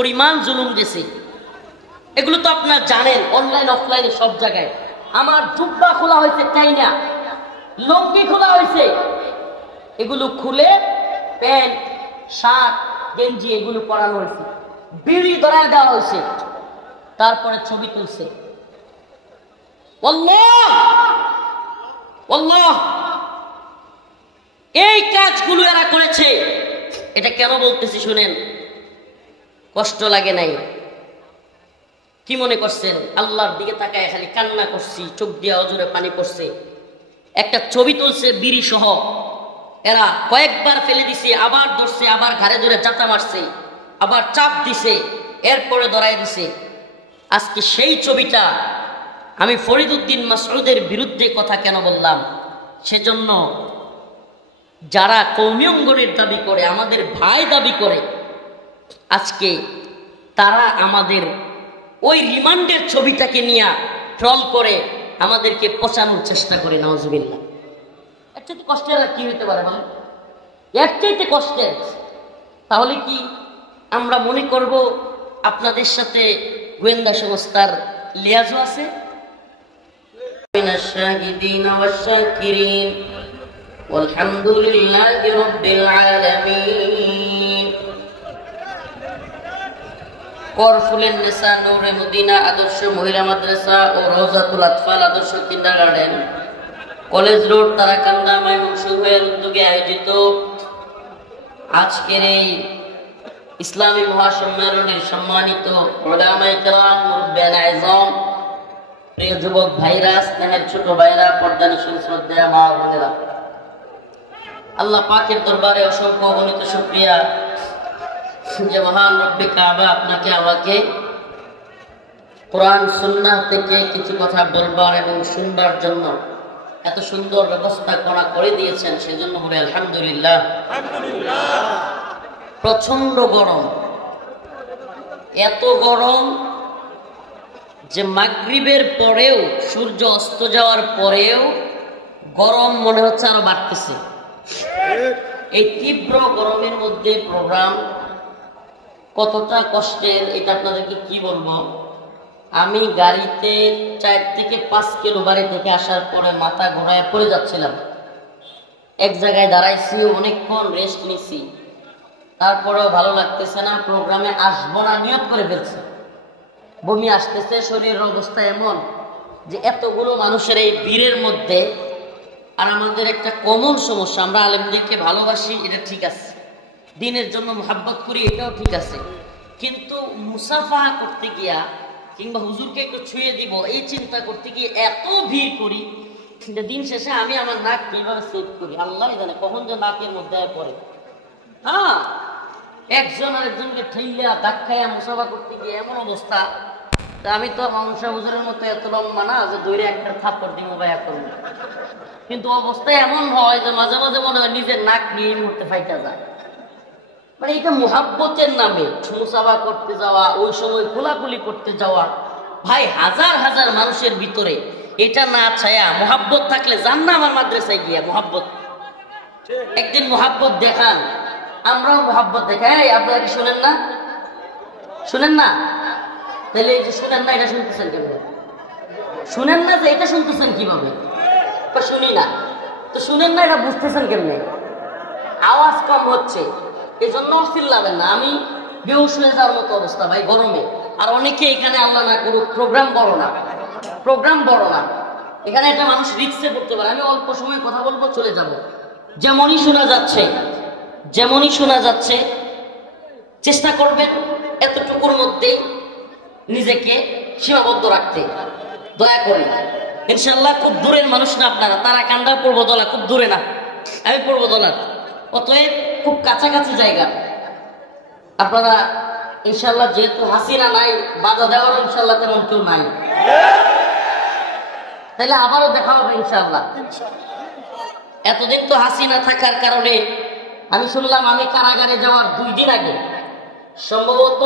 পরিমাণ জুলুম গেছে, এগুলো তো আপনারা জানেন। অনলাইন অফলাইনে সব জায়গায় আমার জুব্বা খোলা হয়েছে, চাইনা লুঙ্গি খোলা হয়েছে, এগুলো খুলে প্যান্ট শার্ট গেঞ্জি এগুলো পরানো হয়েছে, বিড়ি ধরায় দেওয়া হয়েছে, তারপরে ছবি তুলছে। এই কাজগুলো এরা করেছে। এটা কেন বলতেছি শুনেন, কষ্ট লাগে নাই? কি মনে করছেন আল্লাহর দিকে তাকায় খালি কান্না করছি, চোখ দিয়ে অজরে পানি পড়ছে? একটা ছবি তুলছে বিড়ি সহ, এরা কয়েকবার ফেলে দিছে, আবার ধরছে, আবার ঘাড়ে ধরে চাটা মারছে, আবার চাপ দিছে, এরপরে ধরাই দিছে। আজকে সেই ছবিটা আমি ফরিদউদ্দিন মাসউদের বিরুদ্ধে কথা কেন বললাম, সেজন্য যারা কওমি অঙ্গনের দাবি করে, আমাদের ভাই দাবি করে, আজকে তারা আমাদের ওই রিমান্ডের ছবিটাকে নিয়ে ট্রল করে আমাদেরকে পচানোর চেষ্টা করে। নাউজুবিল্লাহ। এর চাইতে কষ্টের আর কি হইতে পারে বলেন? এর চাইতে কষ্টের। তাহলে কি আমরা মনে করব আপনাদের সাথে গোয়েন্দা সংস্থার লিয়াজও আছে? আলহামদুলিল্লাহি রাব্বিল আলামিন। করফুলেন নেসা নূরে মদিনা আদর্শ মহিলা মাদ্রাসা ও রওজাতুল আতফাল আদর্শ কিন্ডারগার্টেন, কলেজ রোড, তারাকান্দা, ময়মনসিংহের উদ্যোগে আয়োজিত আজকের এই ইসলামী মহাসম্মেলনের সম্মানিত উলামায়ে কেরাম, মুরব্বিয়ানে আযম, প্রিয় যুবক ভাইরা, স্নেহের ছোট ভাইরা, পর্দানিশীল শ্রদ্ধেয় মা বোনেরা, আল্লাহ পাকের দরবারে অসংখ্য অগণিত শুকরিয়া যে মহান রব্বে কাবা আপনাকে আমাকে কোরআন সুন্নাহ থেকে কিছু কথা বলবার এবং শুনবার জন্য এত সুন্দর ব্যবস্থাপনা করে দিয়েছেন, সেজন্য বলে আলহামদুলিল্লাহ। প্রচন্ড গরম, এত গরম যে মাগরিবের পরেও, সূর্য অস্ত যাওয়ার পরেও গরম মনে হচ্ছে আরো বাড়তেছে। এই তীব্র গরমের মধ্যে প্রোগ্রাম কতটা কষ্টের এটা আপনাদেরকে কি বলবো। আমি গাড়িতে 4 থেকে 5 কিলো বাড়ি থেকে আসার পরে মাথা ঘোরায় পড়ে যাচ্ছিলাম। এক জায়গায় দাঁড়াইছি, অনেকক্ষণ রেস্ট নিছি, তারপরেও ভালো লাগতেছে না, প্রোগ্রামে আসবো না নিয়ত করে ফেলছি। বমি আসতেছে, শরীরের অবস্থা এমন যে এতগুলো মানুষের এই ভিড়ের মধ্যে। আর আমাদের একটা কমন সমস্যা, আমরা আলেমদেরকে ভালোবাসি, এটা ঠিক আছে, দিনের জন্য মুহাব্বত করি, এটাও ঠিক আছে, কিন্তু মুসাফাহা করতে গিয়া কিংবা হুজুরকে একটু ছুঁয়ে দিব এই চিন্তা করতে গিয়ে এত ভিড় করি, কিন্তু দিন শেষে আমি আমার নাক কিভাবে সেভ করি আল্লাহ জানে, কখন যে নাকের মধ্যে পড়ে। হ্যাঁ, একজন আর একজনকে ঠেইয়া ধাক্কাইয়া মুসাফা করতে গিয়ে এমন অবস্থা, তা আমি তো মাংসা হুজুরের মতো এত লম্বা না যে দৌড়ে একটা থাপ্পড় দিব বা এক করবো, কিন্তু অবস্থা এমন হয় যে মাঝে মাঝে মনে হয় নিজের নাক নিয়ে এই মুহূর্তে ফাইটা যায়। মানে এটা মুহাব্বতের নামে মুসাফা করতে যাওয়া, ওই সময় কোলাকুলি করতে যাওয়া, ভাই হাজার হাজার মানুষের ভিতরে এটা না ছায়া মুহাব্বত থাকলে যান না আমার মাদ্রাসায় গিয়া মুহাব্বত। একদিন মুহাব্বত দেখান, আমরাও মুহাব্বত দেখাই। আপনারা কি শোনেন না? শুনেন না? তাহলে এই যে শুনেন না, এটা শুনতেছেন কিভাবে? শুনেন না যে এটা শুনতেছেন কিভাবে? শুনি না তো শুনেন না, এটা বুঝতেছেন কেমনে? আওয়াজ কম হচ্ছে, এই জন্য চিল্লাবেন না। আমি বেহুশ হয়ে যাওয়ার মতো অবস্থা ভাই গরমে। আর অনেকে এখানে আল্লাহ না করুক প্রোগ্রাম বড় না, প্রোগ্রাম বড় না, এখানে একটা মানুষ রিক্সে করতে পারে। আমি অল্প সময় কথা বলবো, চলে যাব। যেমনই শোনা যাচ্ছে, যেমনই শোনা যাচ্ছে, চেষ্টা করবেন এতটুকুর মধ্যেই নিজেকে সীমাবদ্ধ রাখতে, দয়া করে। ইনশাল্লাহ খুব দূরের মানুষ না আপনারা, তারাকান্দা পূর্বদলা খুব দূরে না, আমি পূর্বদলা, অতএব খুব কাছাকাছি জায়গা। আপনারা ইনশাল্লাহ, যেহেতু হাসিনা নাই, বাধা দেওয়ার ইনশাল্লাহ তেমন কেউ নাই, তাহলে আবারও দেখা হবে ইনশাল্লাহ। এতদিন তো হাসিনা থাকার কারণে আমি শুনলাম, আমি কারাগারে যাওয়ার 2 দিন আগে, সম্ভবত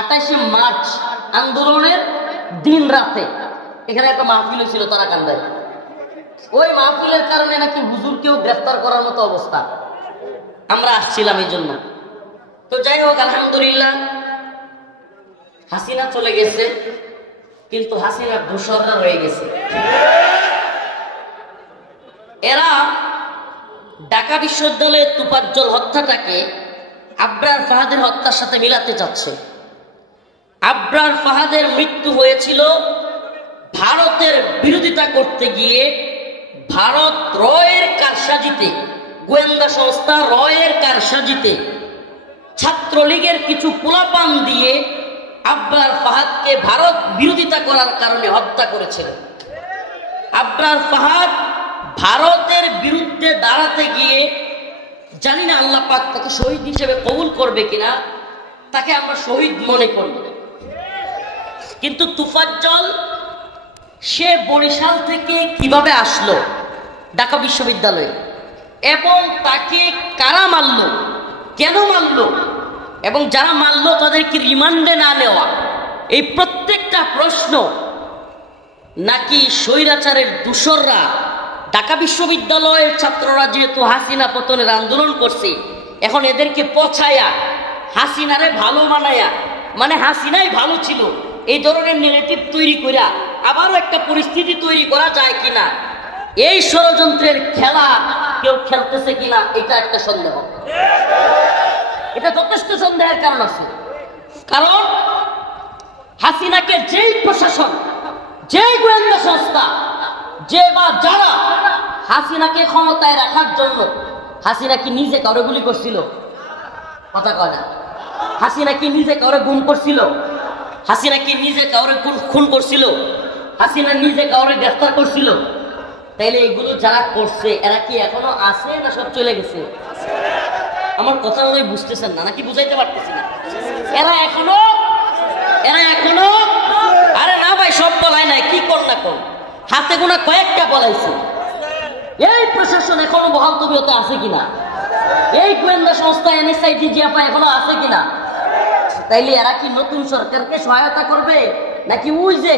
28শে মার্চ আন্দোলনের দিন রাতে এখানে একটা মাহফিল ছিল তারাকান্দায়। ওই মাহফিলের কারণে নাকি হুজুরকেও গ্রেফতার করার মতো অবস্থা। আমরা আসছিলাম এই জন্য। তো যাই হোক, আলহামদুলিল্লাহ হাসিনা চলে গেছে, কিন্তু হাসিনার দোসররা রয়ে গেছে। এরা ঢাকা বিশ্ববিদ্যালয়ের তোফাজ্জল হত্যাটাকে আবরার ফাহাদের হত্যার সাথে মিলাতে যাচ্ছে। আবরার ফাহাদের মৃত্যু হয়েছিল ভারতের বিরোধিতা করতে গিয়ে, ভারত রয়ের কারসাজিতে, গোয়েন্দা সংস্থা রয়ের কারসাজিতে ছাত্রলীগের কিছু পোলাপান দিয়ে আবরার ফাহাদকে ভারত বিরোধিতা করার কারণে হত্যা করেছিল। আবরার ফাহাদ ভারতের বিরুদ্ধে দাঁড়াতে গিয়ে, জানি না আল্লাহ পাক তাকে শহীদ হিসেবে কবুল করবে কিনা, তাকে আমরা শহীদ মনে করি। কিন্তু তোফাজ্জল সে বরিশাল থেকে কিভাবে আসলো ঢাকা বিশ্ববিদ্যালয়ে, এবং তাকে কারা মারল, কেন মারল, এবং যারা মারল তাদেরকে রিমান্ডে না নেওয়া, এই প্রত্যেকটা প্রশ্ন নাকি স্বৈরাচারের দূষররা, ঢাকা বিশ্ববিদ্যালয়ের ছাত্ররা যেহেতু হাসিনা পতনের আন্দোলন করছে, এখন এদেরকে পছায়া হাসিনারে ভালো মানায়া, মানে হাসিনাই ভালো ছিল, এই ধরনের নেগেটিভ তৈরি করা আবারও একটা পরিস্থিতি তৈরি করা যায় কিনা, এই ষড়যন্ত্রের খেলা কেউ খেলতেছে কিনা, এটা একটা সন্দেহ। এটা যথেষ্ট সন্দেহের কারণ আছে। কারণ হাসিনাকে যেই প্রশাসন, যেই গোয়েন্দা সংস্থা, যে বা যারা হাসিনাকে ক্ষমতায় রাখার জন্য, হাসিনা কি নিজে কারো গুলি করছিল? কথা কয় না। হাসিনা কি নিজে কারো গুম করছিল? হাসিনা কি নিজে কাউরে খুন করছিল? হাসিনা নিজে কাউরে গ্রেফতার করছিল? তাইলে এগুলো যারা করছে এরা কি এখনো আছে না সব চলে গেছে? আমার কথা মনে বুঝতেছেন না, নাকি বুঝাইতে পারতেছি না? এরা এখনো আরে না ভাই, সব বলাই নাই, কি কর না কর, হাতে গোনা কয়েকটা বলাইছে। এই প্রশাসন এখনো বহাল তবিয়তে আছে কিনা? এই গোয়েন্দা সংস্থা NSI DGF এখনো আছে কিনা? তাইলে এরা কি নতুন সরকারকে সহায়তা করবে, নাকি ওই যে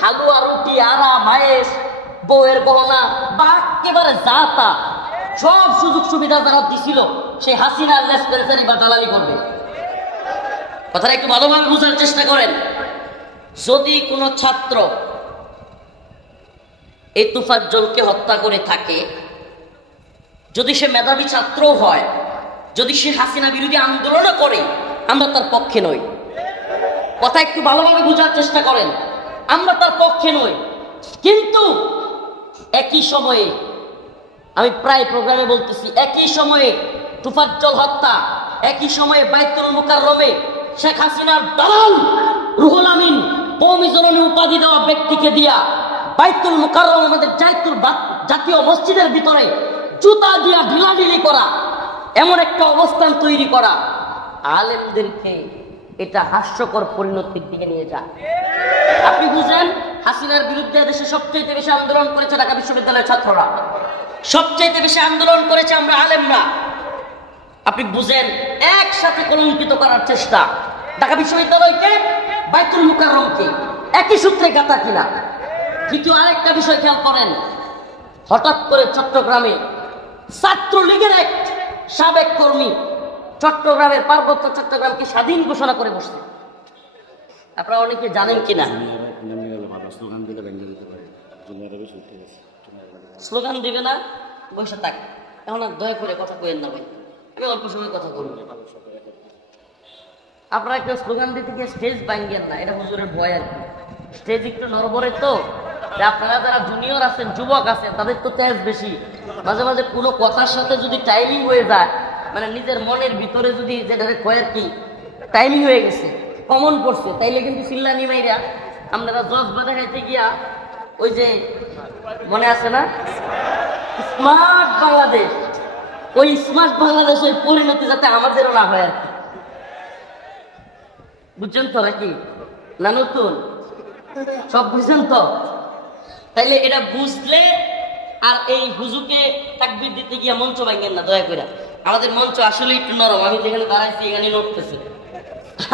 হালুয়া, রুটি, আরা, মায়েস, বউয়ের গহনা বা একেবারে জাতা সব সুযোগ সুবিধা যারা দিছিল সেই হাসিনার লেস পেরেছানি বা দালালি করবে? কথাটা একটু ভালোভাবে বোঝার চেষ্টা করেন। যদি কোনো ছাত্র এই তোফাজ্জলকে হত্যা করে থাকে, যদি সে মেধাবী ছাত্রও হয়, যদি সে হাসিনা বিরোধী আন্দোলনও করে, আমরা তার পক্ষে নই। কথা একটু ভালোভাবে বোঝার চেষ্টা করেন, আমরা তার পক্ষে নই। কিন্তু একই সময়ে, আমি প্রায় প্রোগ্রামে বলতেছি, একই সময়ে তোফাজ্জল হত্যা, একই সময়ে বাইতুল মুকাররমে শেখ হাসিনার দালাল রুহুল আমিন কওমি জননী উপাধি দেওয়া ব্যক্তিকে দিয়া বাইতুল মুকাররম, আমাদের জাতীয় মসজিদের ভিতরে জুতা দিয়া ঢিলাঢিলি করা, এমন একটা অবস্থান তৈরি করা, আলেমদেরকে এটা হাস্যকর পরিণতির দিকে নিয়ে যায়। আপনি বুঝেন, হাসিনার বিরুদ্ধে দেশে সবচেয়ে বেশি আন্দোলন করেছে ঢাকা বিশ্ববিদ্যালয়ের ছাত্ররা, সবচেয়ে বেশি আন্দোলন করেছে আমরা আলেমরা। আপনি বুঝেন, একসাথে কলঙ্কিত করার চেষ্টা, ঢাকা বিশ্ববিদ্যালয়কে, বাইতুল মুকাররমকে একই সূত্রে গাঁথা কিনা। দ্বিতীয় আরেকটা বিষয় খেয়াল করেন, হঠাৎ করে চট্টগ্রামে ছাত্রলীগের এক সাবেক কর্মী চট্টগ্রামের পার্বত্য চট্টগ্রামকে স্বাধীন ঘোষণা করে বসছে। আপনারা অনেকে জানেন কিনা? স্লোগান দিবে না, বসে থাক। এখন আর দয়া করে কথা কইেন না ভাই, আমি অল্প সময় কথা বলবো। আপনারা কেউ স্লোগান দিতে গিয়ে স্টেজ ভাঙ্গেন না, এটা হুজুরের ভয় আর কি। স্টেজ একটু নড়বড়ে তো, আপনারা যারা জুনিয়র আছেন, যুবক আছেন, তাদের তো তেজ বেশি। মাঝে মাঝে কোনো কথার সাথে যদি টাইমিং হয়ে যায়, মানে নিজের মনের ভিতরে যদি যেটা কয়ের কি টাইমিং হয়ে গেছে, কমন পড়ছে, তাইলে কিন্তু চিল্লানি মাইরা আপনারা জজবাদে খাইতে গিয়া ওই যে মনে আছে না স্মার্ট বাংলাদেশ, ওই স্মার্ট বাংলাদেশ ওই পরিণতি যাতে আমাদেরও না হয় আর কি। বুঝছেন তো নাকি? না নতুন সব বুঝছেন তো? তাইলে এটা বুঝলে আর এই হুজুকে তাকবীর দিতে গিয়া মঞ্চ ভাঙেন না দয়া করে। আমাদের মঞ্চ আসলে একটু নরম, আমি যেখানে দাঁড়াইছি এখানে নড়তেছে।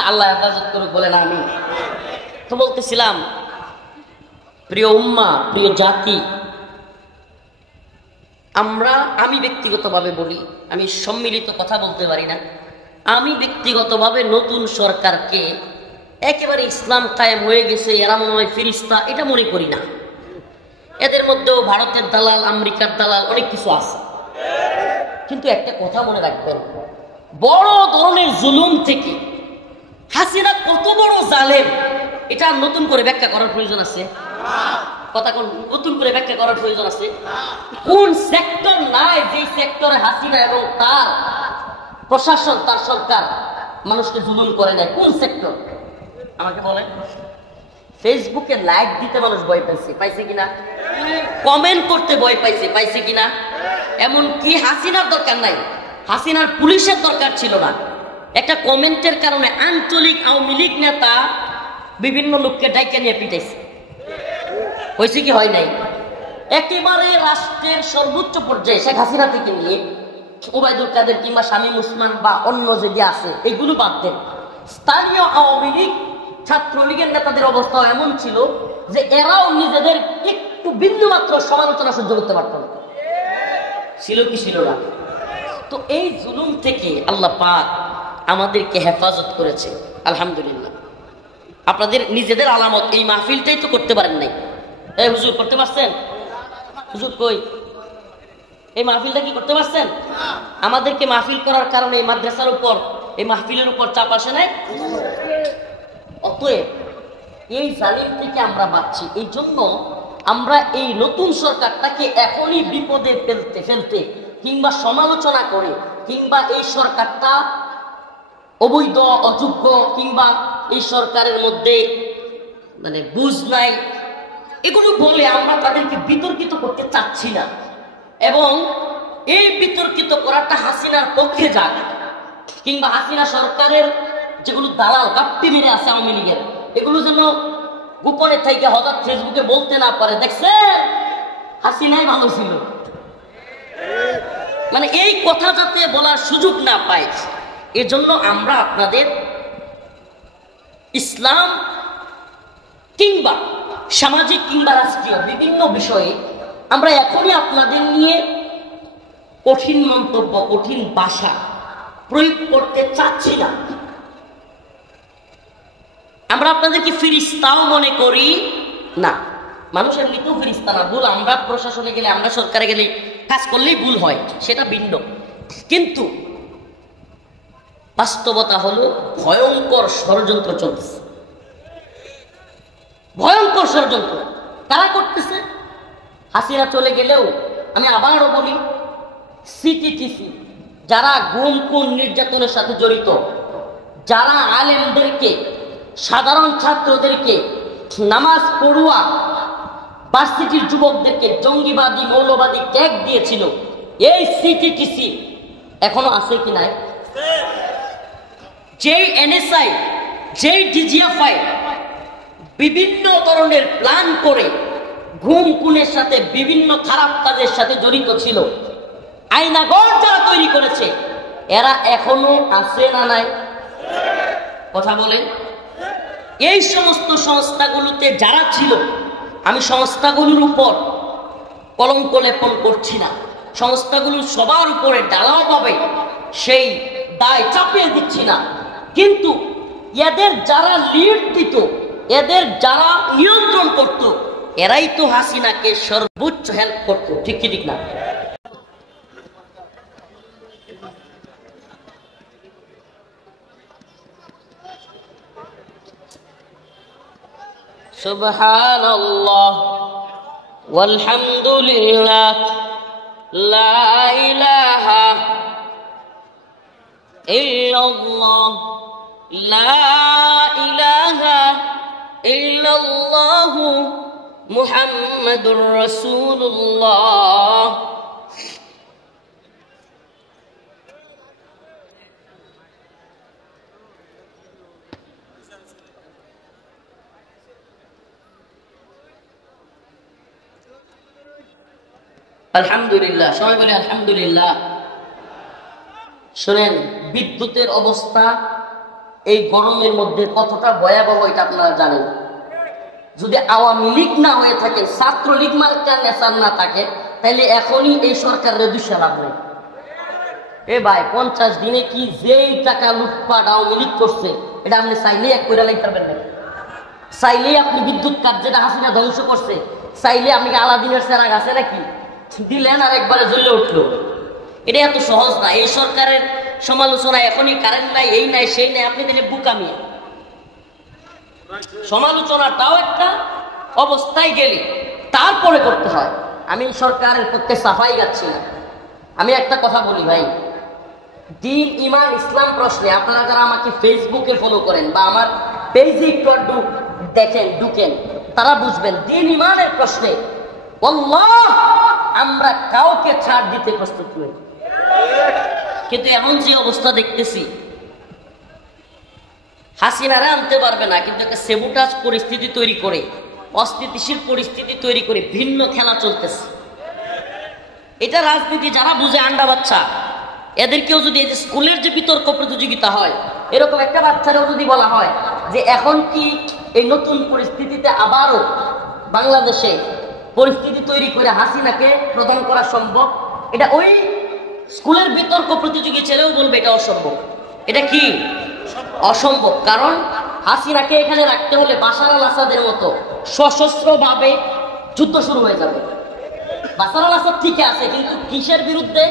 আল্লাহ হেফাজত করুক বলেন আমি। তো বলতেছিলাম, প্রিয় উম্মাহ, প্রিয় জাতি, আমি ব্যক্তিগতভাবে বলি, আমি সম্মিলিত কথা বলতে পারি না, আমি ব্যক্তিগতভাবে নতুন সরকারকে একেবারে ইসলাম কায়েম হয়ে গেছে, এরা মনে হয় ফিরিস্তা, এটা মনে করি না। এদের মধ্যেও ভারতের দালাল, আমেরিকার দালাল, অনেক কিছু আছে। কিন্তু একটা কথা মনে রাখবেন, বড় ধরনের জুলুম থেকে হাসিনা কত বড় জালেম, এটা নতুন করে ব্যাখ্যা করার প্রয়োজন আছে? কথা কোন নতুন করে ব্যাখ্যা করার প্রয়োজন আছে? কোন সেক্টর নাই যে সেক্টরে হাসিনা এবং তার প্রশাসন, তার সরকার মানুষকে জুলুম করে নাই? কোন সেক্টর আমাকে বলেন। ফেসবুকে লাইক দিতে মানুষ ভয় পাইছে, পাইছে কিনা? কমেন্ট করতে ভয় পাইছে, পাইছে কিনা? এমন কি হাসিনার দরকার নাই, হাসিনার পুলিশের দরকার ছিল না। একটা কমেন্টের কারণে আঞ্চলিক আওয়ামী লীগ নেতা বিভিন্ন লোককে ডাইকে নিয়ে পিটাইছে, হয়েছে কি হয় নাই? একেবারে রাষ্ট্রের সর্বোচ্চ পর্যায়ে শেখ হাসিনা থেকে নিয়ে ওবায়দুল কাদের কিংবা শামীম ওসমান বা অন্য যদি আছে, এগুলো বাদ দেন, স্থানীয় আওয়ামী লীগ, ছাত্রলীগের নেতাদের অবস্থা এমন ছিল যে এরাও নিজেদের একটু বিন্দু মাত্র সমালোচনা সহ্য করতে পারত না। ছিল কি ছিল না? তো এই জুলুম থেকে আল্লাহ পাক আমাদেরকে হেফাজত করেছে, আলহামদুলিল্লাহ। আপনাদের নিজেদের আলামত এই মাহফিলটাই তো করতে পারেন নাই। এই হুজুর করতে পারছেন? হুজুর কই? এই মাহফিলটা কি করতে পারছেন? আমাদেরকে মাহফিল করার কারণে এই মাদ্রাসার উপর, এই মাহফিলের উপর চাপ আসে নাই। অতএব এই জালিম থেকে আমরা বাঁচছি, এই জন্য আমরা এই নতুন সরকারটাকে এখনই বিপদে ফেলতে কিংবা সমালোচনা করে কিংবা এই সরকারটা অবৈধ, অযোগ্য কিংবা এই সরকারের মধ্যে মানে বুঝ নাই, এগুলো বলে আমরা তাদেরকে বিতর্কিত করতে চাচ্ছি না। এবং এই বিতর্কিত করাটা হাসিনার পক্ষে যাক, কিংবা হাসিনা সরকারের যেগুলো দালাল কাপ্পি মেরে আছে আওয়ামী লীগের, এগুলো যেন গোপনে থেকে হঠাৎ ফেসবুকে বলতে না পারে, দেখছে হাসিনাই ভালো ছিল, মানে এই কথা যাতে বলার সুযোগ না পায়, এজন্য আমরা আপনাদের ইসলাম কিংবা সামাজিক কিংবা রাষ্ট্রীয় বিভিন্ন বিষয়ে আমরা এখনই আপনাদের নিয়ে কঠিন মন্তব্য, কঠিন ভাষা প্রয়োগ করতে চাচ্ছি না। আমরা আপনাদেরকে ফিরিস্তাও মনে করি না। মানুষ এমনিতেও ফিরিস্তা না, ভুল আমরা প্রশাসনে গেলে, আমরা সরকারে গেলে কাজ করলেই ভুল হয়, সেটা ভিন্ন। কিন্তু বাস্তবতা হলো ভয়ঙ্কর ষড়যন্ত্র চলছে, ভয়ঙ্কর ষড়যন্ত্র। কারা করতেছে? হাসিনা চলে গেলেও আমি আবারও বলি, সিটিটিসি যারা গুম খুন নির্যাতনের সাথে জড়িত, যারা আলেমদেরকে, সাধারণ ছাত্রদেরকে, নামাজ পড়ুয়া ভার্সিটির যুবকদেরকে জঙ্গিবাদী, মৌলবাদী ট্যাগ দিয়েছিল, এই সিটিটিসি এখনো আছে কি নাই? যেই এনএসআই, যেই ডিজিএফআই বিভিন্ন ধরনের প্ল্যান করে গুম খুনের সাথে বিভিন্ন খারাপ কাজের সাথে জড়িত ছিল, আয়নাগর যারা তৈরি করেছে, এরা এখনো আছে না নাই? কথা বলেন। এই সমস্ত সংস্থাগুলোতে যারা ছিল, আমি সংস্থাগুলোর উপর কলঙ্ক লেপন করছি না, সংস্থাগুলো সবার উপরে ঢালাও পাবে সেই দায় চাপিয়ে দিচ্ছি না, কিন্তু এদের যারা লিড দিত, এদের যারা নিয়ন্ত্রণ করত, এরাই তো হাসিনাকে সর্বোচ্চ হেল্প করত, ঠিক কি ঠিক না? সুবহানাল্লাহ ওয়ালহামদুলিল্লাহ লা ইলাহা ইল্লাল্লাহ লা ইলাহা ইল্লাল্লাহু মুহাম্মাদুর রাসূলুল্লাহ। আলহামদুলিল্লাহ, সবাই বলে আলহামদুলিল্লাহ। শুনেন, বিদ্যুতের অবস্থা এই গরমের মধ্যে কতটা ভয়াবহ এটা আপনারা জানেন। যদি আওয়ামী লীগ না হয়ে থাকে, ছাত্রলীগ মার্কার নেশার না থাকে, তাহলে এখনই এই সরকারের দুঃসালাভ নেই। এ ভাই 50 দিনে কি যেই টাকা লুটপাট আওয়ামী লীগ করছে এটা আপনি চাইলেই এক করে লাইতে পারবেন না। চাইলেই আপনি বিদ্যুৎ কাট যেটা হাসিনা ধ্বংস করছে চাইলে আপনি আলাদিনের চেরাগ আছে নাকি দিলেন আর একবারে জ্বলে উঠলো। এটা এত সহজ না। এই সরকারের সমালোচনা এখনই কারেন্ট নাই, এই নাই, সেই নাই, আপনি দিলে বুকামি। সমালোচনাটাও একটা অবস্থায় গেলে তারপরে করতে হয়। আমি সরকারের পক্ষে সাফাই গাচ্ছি না। আমি একটা কথা বলি ভাই, দিন ইমান ইসলাম প্রশ্নে আপনারা যারা আমাকে ফেসবুকে ফলো করেন বা আমার পেজে একটু দেখেন ঢুকেন, তারা বুঝবেন দিন ইমানের প্রশ্নে আল্লাহ আমরা কাউকে ছাড় দিতে প্রস্তুত নই। কিন্তু এমন যে অবস্থা দেখতেছি, হাসিনারা আনতে পারবে না, কিন্তু একটা সেবুটাজ পরিস্থিতি তৈরি করে, অস্থিতিশীল পরিস্থিতি তৈরি করে ভিন্ন খেলা চলতেছে। এটা রাজনীতি যারা বুঝে আন্ডা বাচ্চা, এদেরকেও যদি এই যে স্কুলের যে বিতর্ক প্রতিযোগিতা হয়, এরকম একটা বাচ্চারাও যদি বলা হয় যে এখন কি এই নতুন পরিস্থিতিতে আবারও বাংলাদেশে পরিস্থিতি তৈরি করে হাসিনাকে প্রদান করা সম্ভব, এটা ওই স্কুলের বিতর্ক প্রতিযোগী ছেলেও বলবে এটা অসম্ভব। এটা কি অসম্ভব? কারণ হাসিনাকে এখানে রাখতে হলে বাশার আল আসাদের মতো সশস্ত্রভাবে যুদ্ধ শুরু হয়ে যাবে। বাশার আল আসাদ ঠিক আছে, কিন্তু কিসের বিরুদ্ধে?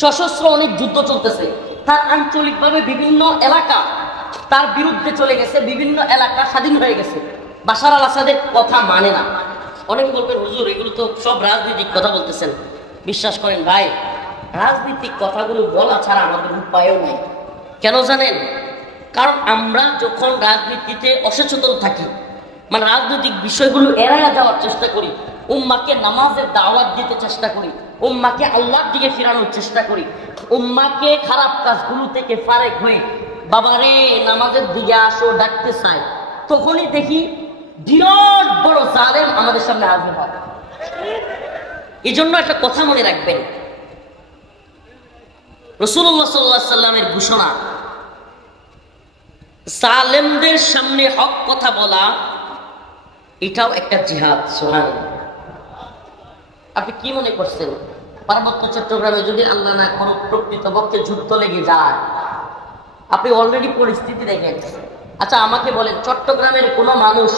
সশস্ত্র অনেক যুদ্ধ চলতেছে। তার আঞ্চলিকভাবে বিভিন্ন এলাকা তার বিরুদ্ধে চলে গেছে, বিভিন্ন এলাকা স্বাধীন হয়ে গেছে। বাশার আল আসাদের কথা মানে না। অনেক বলবেন হুজুর এগুলো তো সব রাজনৈতিক কথা বলতেছেন। বিশ্বাস করেন ভাই, রাজনৈতিক কথাগুলো বলা ছাড়া আমাদের উপায়ও নেই। কেন জানেন? কারণ আমরা যখন রাজনীতিতে অসচেতন থাকি, মানে রাজনৈতিক বিষয়গুলো এড়াইয়া যাওয়ার চেষ্টা করি, উম্মাকে নামাজের দাওয়াত দিতে চেষ্টা করি, উম্মাকে আল্লাহর দিকে ফেরানোর চেষ্টা করি, উম্মাকে খারাপ কাজগুলো থেকে ফারেক হয়ে বাবারে নামাজের দিকে আসো ডাকতে চাই, তখনই দেখি বিরাট বড় জালেম আমাদের সামনে হাজির হয়। এই জন্য একটা কথা মনে রাখবেন, রাসূলুল্লাহ সাল্লাল্লাহু আলাইহি সাল্লামের ঘোষণা, জালেমদের সামনে হক কথা বলা এটাও একটা জিহাদ। সুবহানাল্লাহ। আপনি কি মনে করছেন পার্বত্য চট্টগ্রামে যদি আল্লাহ না কোনো প্রকৃতপক্ষে যুদ্ধ লেগে যায়? আপনি অলরেডি পরিস্থিতি দেখেন। আচ্ছা আমাকে বলেন, চট্টগ্রামের কোনো মানুষ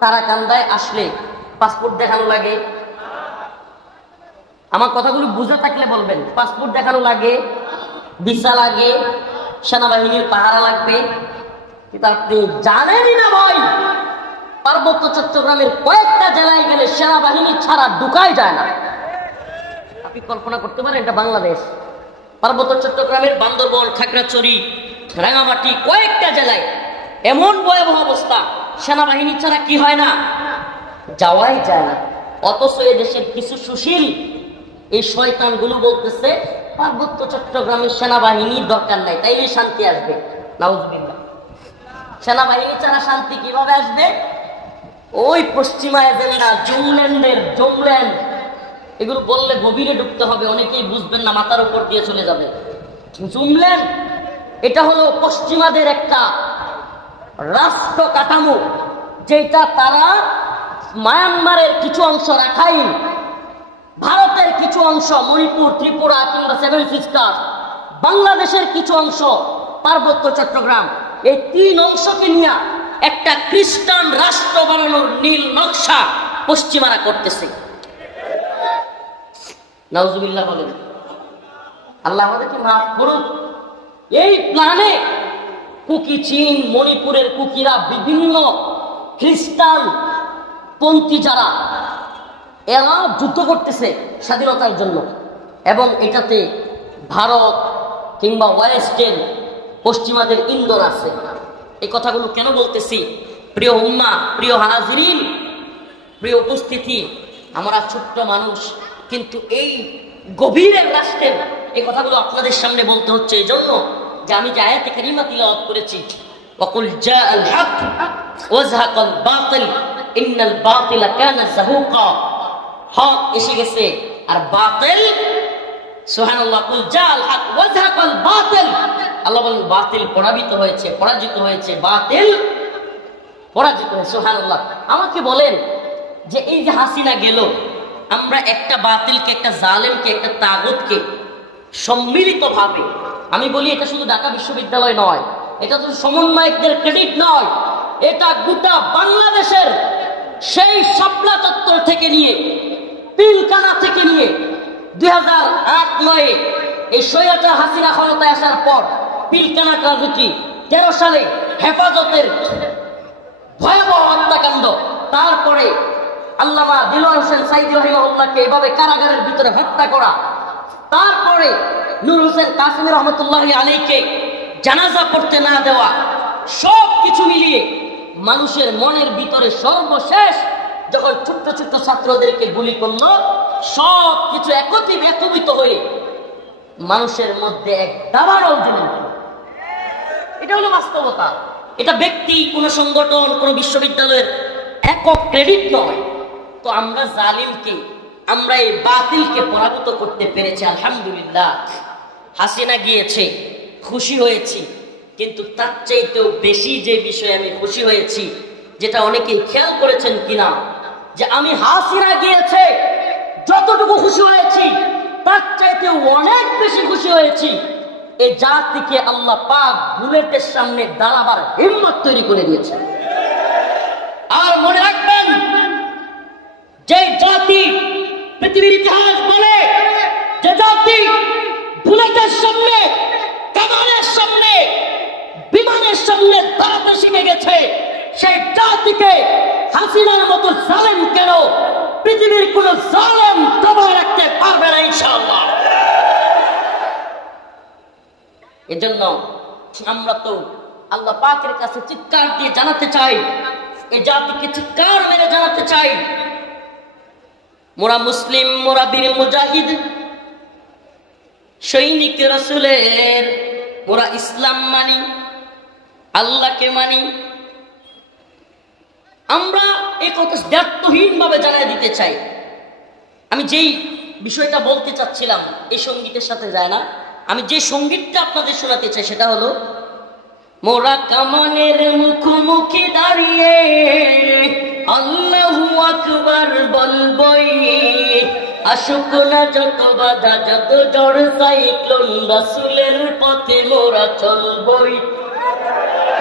তারাকান্দায় আসলে পাসপোর্ট দেখানো লাগে? আমার কথাগুলো বুঝে থাকলে বলবেন। পাসপোর্ট দেখানো লাগে, ভিসা লাগে, সেনাবাহিনীর পাহারা লাগবে। কিন্তু আপনি জানেনই না ভাই, পার্বত্য চট্টগ্রামের কয়েকটা জেলায় গেলে সেনাবাহিনী ছাড়া ঢুকাই যায় না। আপনি কল্পনা করতে পারেন এটা বাংলাদেশ? পার্বত্য চট্টগ্রামের বান্দরবন, খাগড়াছড়ি, রাঙামাটি কয়েকটা জেলায় এমন ভয়াবহ অবস্থা, সেনাবাহিনী ছাড়া কি হয় না, যাওয়াই যায় না। অথচ এদেশের কিছু সুশীল এই শয়তানগুলো বলতেছে পার্বত্য চট্টগ্রামের সেনাবাহিনীর দরকার নাই, তাইলে শান্তি আসবে। নাউজুবিল্লাহ। সেনাবাহিনী ছাড়া শান্তি কিভাবে আসবে? ওই পশ্চিমা এজেন্ডা, জুমল্যান্ড এগুলো বললে গভীরে ঢুকতে হবে, অনেকেই বুঝবেন না, মাথার উপর দিয়ে চলে যাবে। জুমল্যান্ড এটা হলো পশ্চিমাদের একটা রাষ্ট্র কাঠামো, যেটা তারা মায়ানমারের কিছু অংশ, রাখাইন, ভারতের কিছু অংশ, মণিপুর, ত্রিপুরা কিংবা সেভেন সিস্টার, বাংলাদেশের কিছু অংশ, পার্বত্য চট্টগ্রাম, এই তিন অংশকে নিয়ে একটা খ্রিস্টান রাষ্ট্র বানানোর নীল নকশা পশ্চিমারা করতেছে। নাউজুবিল্লাহ বলেন। আল্লাহ আমাদেরকে মাফ করুন। এই প্ল্যানে কুকি চীন, মণিপুরের কুকিরা, বিভিন্ন খ্রিস্টান পন্থী যারা, এরা যুদ্ধ করতেছে স্বাধীনতার জন্য, এবং এটাতে ভারত কিংবা ওয়েস্টের পশ্চিমাদের ইন্ধন আছে। এই কথাগুলো কেন বলতেছি? প্রিয় উম্মা, প্রিয় হাজিরিন, প্রিয় উপস্থিতি, আমরা ছোট্ট মানুষ, কিন্তু এই গভীরের রাষ্ট্রের এই কথাগুলো আপনাদের সামনে বলতে হচ্ছে এই জন্য যে আমি যে আয়াতে কারিমা তিলাওয়াত করেছি, ওয়াকুল জাআল হক ওয়া যাহাকাল বাতিল ইন্নাল বাতিলা কানা যাহুকা, হক এসে গেছে আর বাতিল, সুবহানাল্লাহ, কুল জাআল হক ওয়া যাহাকাল বাতিল, আল্লাহ বলেন বাতিল পরাজিত হয়েছে, বাতিল পরাজিত হয়েছে। সুবহানাল্লাহ। আমাকে বলেন যে এই যে হাসিনা গেল, আমরা একটা বাতিলকে, একটা জালেমকে, একটা তাগুতকে সম্মিলিতভাবে, আমি বলি এটা শুধু ঢাকা বিশ্ববিদ্যালয় নয়, এটা তো সমন্বয়কদের ক্রেডিট নয়, এটা গোটা বাংলাদেশের সেই শাপলা চত্বর থেকে নিয়ে, পিলখানা থেকে নিয়ে 2008-9 এই স্বৈরাচার হাসিনা ক্ষমতায় আসার পর পিলখানা ট্রাজেডি, 13 সালে হেফাজতের ভয়াবহ হত্যাকাণ্ড, তারপরে আল্লামা দিলওয়ার হোসেন সাইদি রাহিমাহুল্লাহকে এভাবে কারাগারের ভিতরে হত্যা করা, তারপরে নূর হোসেন কাসেমী রহমতুল্লাহি আলাইহিকে জানাজা পড়তে না দেওয়া, সব কিছু মিলিয়ে মানুষের মনের ভিতরে সর্বশেষ যখন ছোট্ট ছোট্ট ছাত্রদেরকে গুলি করলো, সব কিছু একত্রিত হয়ে মানুষের মধ্যে এক দাবানল জেনে উঠল। এটা হলো বাস্তবতা। এটা ব্যক্তি, কোন সংগঠন, কোন বিশ্ববিদ্যালয়ের একক ক্রেডিট নয়। তো আমরা জালিমকে, আমরা এই বাতিলকে পরাভূত করতে পেরেছি, আলহামদুলিল্লাহ। হাসিনা গিয়েছে, খুশি হয়েছি, কিন্তু তার চাইতেও বেশি যে বিষয়ে আমি খুশি হয়েছি, যেটা অনেকেই খেয়াল করেছেন কিনা, যে আমি হাসিনা গিয়েছে যতটুকু খুশি হয়েছি, তার চাইতেও অনেক বেশি খুশি হয়েছি এই জাতিকে আল্লাহ পাক বুলেটের সামনে দাঁড়াবার হিম্মত তৈরি করে দিয়েছে। আর মনে রাখবেন, যে জাতি পৃথিবীর ইতিহাস বলে, যে জাতি বুলেটের সামনে, কামানের সামনে, বিমানের সামনে দাঁড়াতে শিখে গেছে, সেই জাতিকে হাসিনার মতো জালেম কেন পৃথিবীর কোন জালেম দবায় রাখতে পারবে না ইনশাআল্লাহ। এজন্য আমরা তো আল্লাহ পাকের কাছে চিৎকার দিয়ে জানাতে চাই, এই জাতিকে চিৎকার মেরে জানাতে চাই, মোরা মুসলিম, মোরা বীর মুজাহিদ, সৈনিক রাসূলের, মোরা ইসলাম মানি, আল্লাহকে মানি। আমরা এই কথা দ্ব্যর্থহীন ভাবে জানিয়ে দিতে চাই। আমি যেই বিষয়টা বলতে চাচ্ছিলাম এই সঙ্গীতের সাথে যায় না, আমি যে সঙ্গীতটা আপনাদের শোনাতে চাই সেটা হলো, মোরা কামানের মুখোমুখি দাঁড়িয়ে আল্লাহু আকবার বলবই, আসুক না যত বাধা, যত ঝড় সাইক্লোন, রাসূলের পথে মোরা চলবই।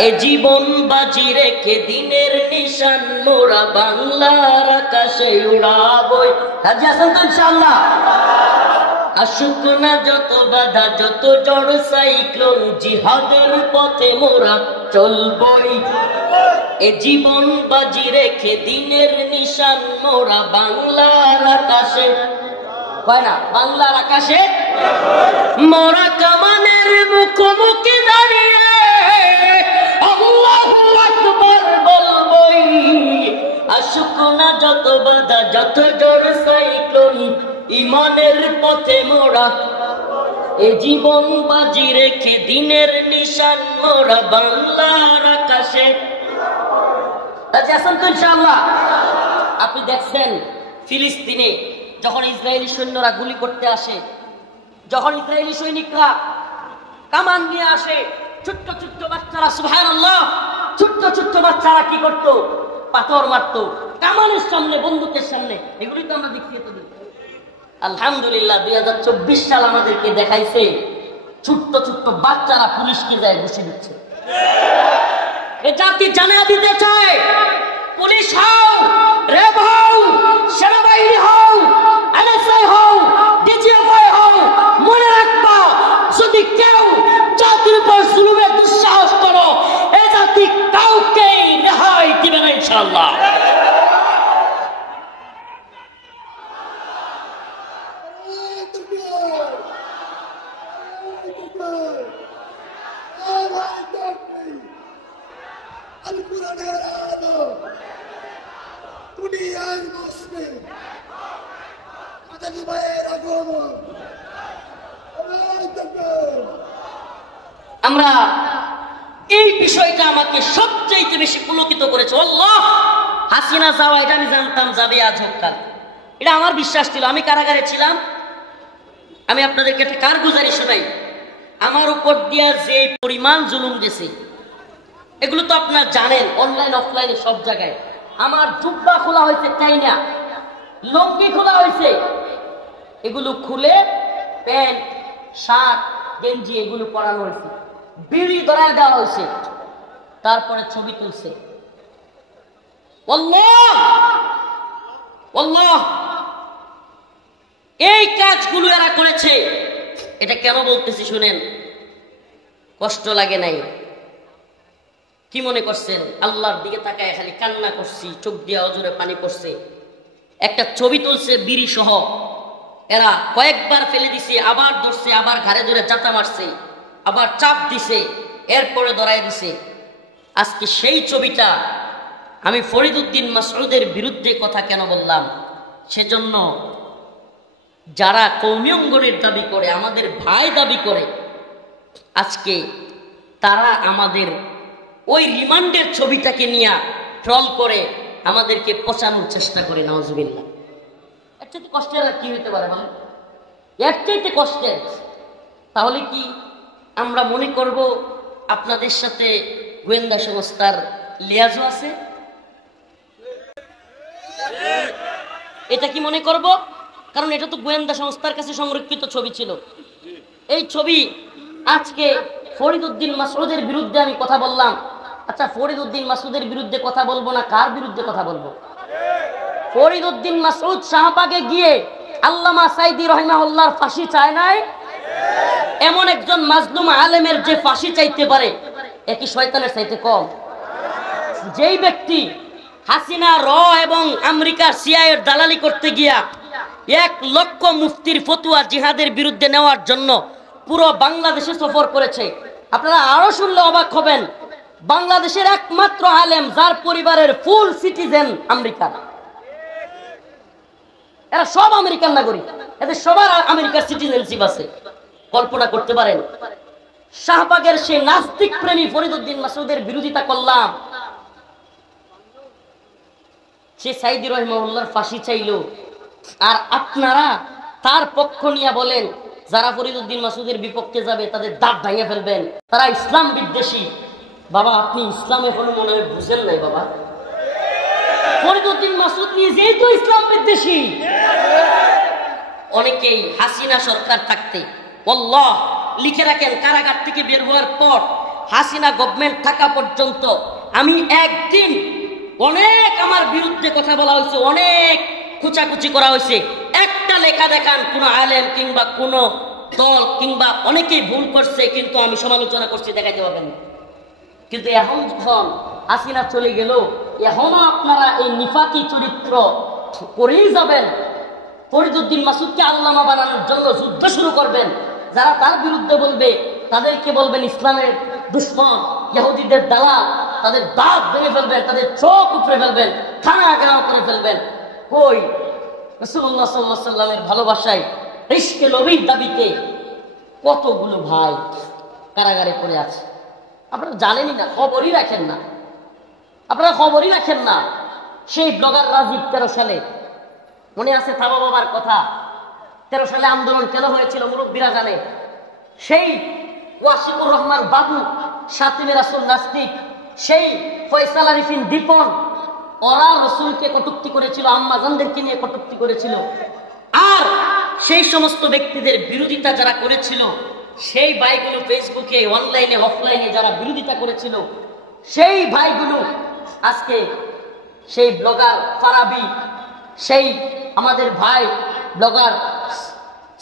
এ জীবন বাজি রেখে দিনের নিশান মোরা বাংলার আকাশে উড়াবই। রাজি আছেন তো ইনশাআল্লাহ? আসুক না যত বাধা, যত ঝড় সাইক্লোন, জিহাদের পথে মোরা চলবই। এ জীবন বাজি রেখে দিনের নিশান মোরা বাংলার আকাশে, হয় না, বাংলার আকাশে মোরা কামানের মুখোমুখি দাঁড়িয়ে আল্লাহু আকবার বলবই, আসুক না যত বাধা, যত ঝড় সাইক্লোন, ইমানের পথে মোরা এ জীবন বাজি রেখে দিনের নিশান মোরা বাংলার আকাশে। আছেন তো ইনশাআল্লাহ? আপনি দেখছেন ফিলিস্তিনে যখন ইসরায়েলি সৈন্যরা গুলি করতে আসে, যখন ইসরায়েলি সৈনিকরা কামান নিয়ে আসে, ছোট্ট ছোট্ট বাচ্চারা, সুবহানাল্লাহ, ছোট্ট ছোট্ট বাচ্চারা কি করত? পাথর মারত কামানের সামনে, বন্দুকের সামনে। এগুলি তো আমরা দেখিয়ে তো দিই। আলহামদুলিল্লাহ 2024 সাল আমাদেরকে দেখাইছে ছোট্ট ছোট্ট বাচ্চারা পুলিশকে যায় ঘুষি দিচ্ছে। এ জাতি জানিয়ে দিতে চায়, পুলিশ হও, র্যাব হও, সেনাবাহিনী হও, এনএসআই হও, ডিজিএফআই হও, মনে রাখবা, যদি কেউ জাতির উপর জুলুমের দুঃসাহস করো, এ জাতি কাউকে রেহাই দিবে না ইনশাআল্লাহ। আমরা এই বিষয়টা আমাকে সবচেয়ে বেশি পুলকিত করেছে। আল্লাহ, হাসিনা যাওয়া এটা আমি জানতাম, যাবে আজ হোক কাল, এটা আমার বিশ্বাস ছিল। আমি কারাগারে ছিলাম। আমি আপনাদেরকে একটা কারগুজারি শোনাই। আমার উপর দিয়া যে পরিমাণ জুলুম গেছে এগুলো তো আপনারা জানেন, অনলাইন অফলাইনে সব জায়গায়। আমার জুব্বা খোলা হয়েছে, তাই না, লঙ্গি খোলা হয়েছে, এগুলো খুলে প্যান্ট শার্ট গেঞ্জি এগুলো পরানো হয়েছে, বিড়ি ধরায় দেওয়া হয়েছে, তারপরে ছবি তুলছে। আল্লাহ আল্লাহ, এই কাজগুলো এরা করেছে। এটা কেন বলতেছি শুনেন, কষ্ট লাগে নাই? কি মনে করছেন আল্লাহর দিকে তাকায় খালি কান্না করছি, চোখ দিয়ে অজরে পানি পড়ছে? একটা ছবি তুলছে বিড়ি সহ, এরা কয়েকবার ফেলে দিছে, আবার ধরছে, আবার ঘাড়ে ধরে চাটা মারছে, আবার চাপ দিছে, এরপরে ধরাই দিছে। আজকে সেই ছবিটা আমি ফরিদউদ্দিন মাসউদের বিরুদ্ধে কথা কেন বললাম, সেজন্য যারা কওমি অঙ্গনের দাবি করে, আমাদের ভাই দাবি করে, আজকে তারা আমাদের ওই রিমান্ডের ছবিটাকে নিয়ে ট্রল করে আমাদেরকে পচানোর চেষ্টা করে। নাউজুবিল্লাহ। এর চাইতে কষ্টের আর কি হইতে পারে বলেন? এর চাইতে কষ্টের। তাহলে কি আমরা মনে করব আপনাদের সাথে গোয়েন্দা সংস্থার লিয়াজও আছে? এটা কি মনে করব? কারণ এটা তো গোয়েন্দা সংস্থার কাছে সংরক্ষিত ছবি ছিল। এই ছবি আজকে ফরিদউদ্দিন মাসউদের বিরুদ্ধে আমি কথা বললাম। আচ্ছা, ফরিদউদ্দিন মাসউদের বিরুদ্ধে কথা বলবো না কার বিরুদ্ধে কথা বলবো? ফরিদউদ্দিন মাসউদ শাহবাগে গিয়ে আল্লামা সাইদি রাহিমাহুল্লাহর ফাঁসি চায় নাই? এমন একজন মাজলুম আলেমের যে ফাঁসি চাইতে পারে, একই শয়তানের চাইতে কম? যেই ব্যক্তি হাসিনা র এবং আমেরিকার সিআইএর দালালি করতে গিয়া 1 লক্ষ মুফতির ফতুয়া জিহাদের বিরুদ্ধে নেওয়ার জন্য পুরো বাংলাদেশে সফর করেছে। আপনারা আরো শুনলে অবাক হবেন, বাংলাদেশের একমাত্র আলেম যার পরিবারের ফুল সিটিজেন আমেরিকার। এরা সব আমেরিকান নাগরিক, এদের সবার আমেরিকার সিটিজেনশিপ আছে। কল্পনা করতে পারেন? শাহবাগের সেই নাস্তিক প্রেমী ফরিদউদ্দিন মাসউদের বিরোধিতা করলাম, সে সাইদি রাহিমাহুল্লাহর ফাঁসি চাইলো, আর আপনারা তার পক্ষ নিয়ে বলেন যারা ফরিদউদ্দিন মাসউদের বিপক্ষে যাবে তাদের দাঁত ভেঙে ফেলবেন, তারা ইসলাম বিদ্বেষী। বাবা, আপনি ইসলাম এখনো মনে হয় বুঝেন নাই বাবা। ফরিদউদ্দিন মাসউদ নিজেই তো ইসলাম বিদ্বেষী। অনেকেই হাসিনা সরকার থাকতে, আল্লাহ লিখে রাখেন, কারাগার থেকে বের হওয়ার পর হাসিনা গভর্নমেন্ট থাকা পর্যন্ত আমি একদিন অনেক আমার বিরুদ্ধে কথা বলা হয়েছে, অনেক খুচাখুচি করা হয়েছে, একটা লেখা দেখান কোন আলেম কিংবা কোন দল কিংবা অনেকেই ভুল করছে কিন্তু আমি সমালোচনা করছি, দেখাইতে পারবেন। কিন্তু এখন যখন হাসিনা চলে গেল, এখনো আপনারা এই নিফাকি চরিত্র করেই যাবেন। ফরিদউদ্দিন মাসউদকে আল্লামা বানানোর জন্য যুদ্ধ শুরু করবেন। যারা তার বিরুদ্ধে বলবে তাদেরকে বলবেন ইসলামের দুশমন, ইহুদিদের দালাল, তাদের দাঁত ভেঙে ফেলবেন, তাদের চোখ উপড়ে ফেলবেন, থানা ঘেরাও করে ফেলবেন। কই রাসূলুল্লাহ সাল্লাল্লাহু আলাইহি ওয়াসাল্লামের ভালোবাসায়, ইশকে নবীর দাবিতে কতগুলো ভাই কারাগারে পড়ে আছে। আপনারা জানেনই না, খবরই রাখেন না, আপনারা খবরই রাখেন না। সেই ব্লগার রাজীব 13 সালে, মনে আছে থাবা বাবার কথা? 13 সালে আন্দোলন কেন হয়েছিল মুরব্বীরা জানে। সেই ওয়াসিকুর রহমান বাবু, শাতিমে রাসূল নাস্তিক, সেই ফয়সাল আরিফিন দীপন, ওরা রসুলকে কটূক্তি করেছিল, আম্মা জানদেরকে নিয়ে কটূক্তি করেছিল। আর সেই সমস্ত ব্যক্তিদের বিরোধিতা যারা করেছিল, সেই ভাইগুলো ফেসবুকে অনলাইনে অফলাইনে যারা বিরোধিতা করেছিল, সেই ভাইগুলো আজকে সেই ব্লগার ফারাবি, সেই আমাদের ভাই ব্লগার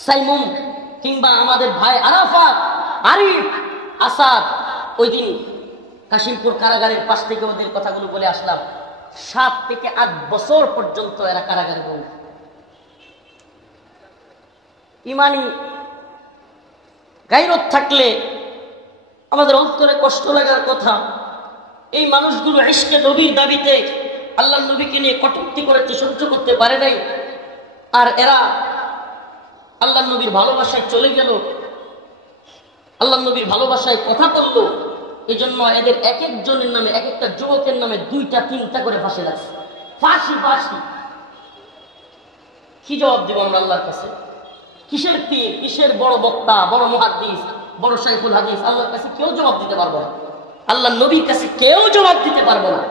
সাইমুম, কিংবা আমাদের ভাই আরাফাত, আরিফ, আসাদ, ওই দিন কাশিমপুর কারাগারের পাশ থেকে ওদের কথাগুলো বলে আসলাম। 7 থেকে 8 বছর পর্যন্ত এরা কারাগারে বল। ইমানি গায়রত থাকলে আমাদের অন্তরে কষ্ট লাগার কথা। এই মানুষগুলো ইশকে নবীর দাবিতে আল্লাহর নবীকে নিয়ে কটূক্তি করেছে, সহ্য করতে পারে নাই। আর এরা আল্লাহর নবীর ভালোবাসায় চলে গেল, আল্লাহর নবীর ভালোবাসায় কথা বললো। এই জন্য এদের এক একজনের নামে, এক একটা যুবকের নামে 2টা 3টা করে ফাঁসি লাগছে। ফাঁসি ফাঁসি। কি জবাব দেব আমরা আল্লাহর কাছে? কিসের পীর, কিসের বড় বক্তা, বড় মুহাদ্দিস, বড় শাইখুল হাদিস? আল্লাহর কাছে কেউ জবাব দিতে পারবো না, আল্লাহর নবীর কাছে কেউ জবাব দিতে পারবো না।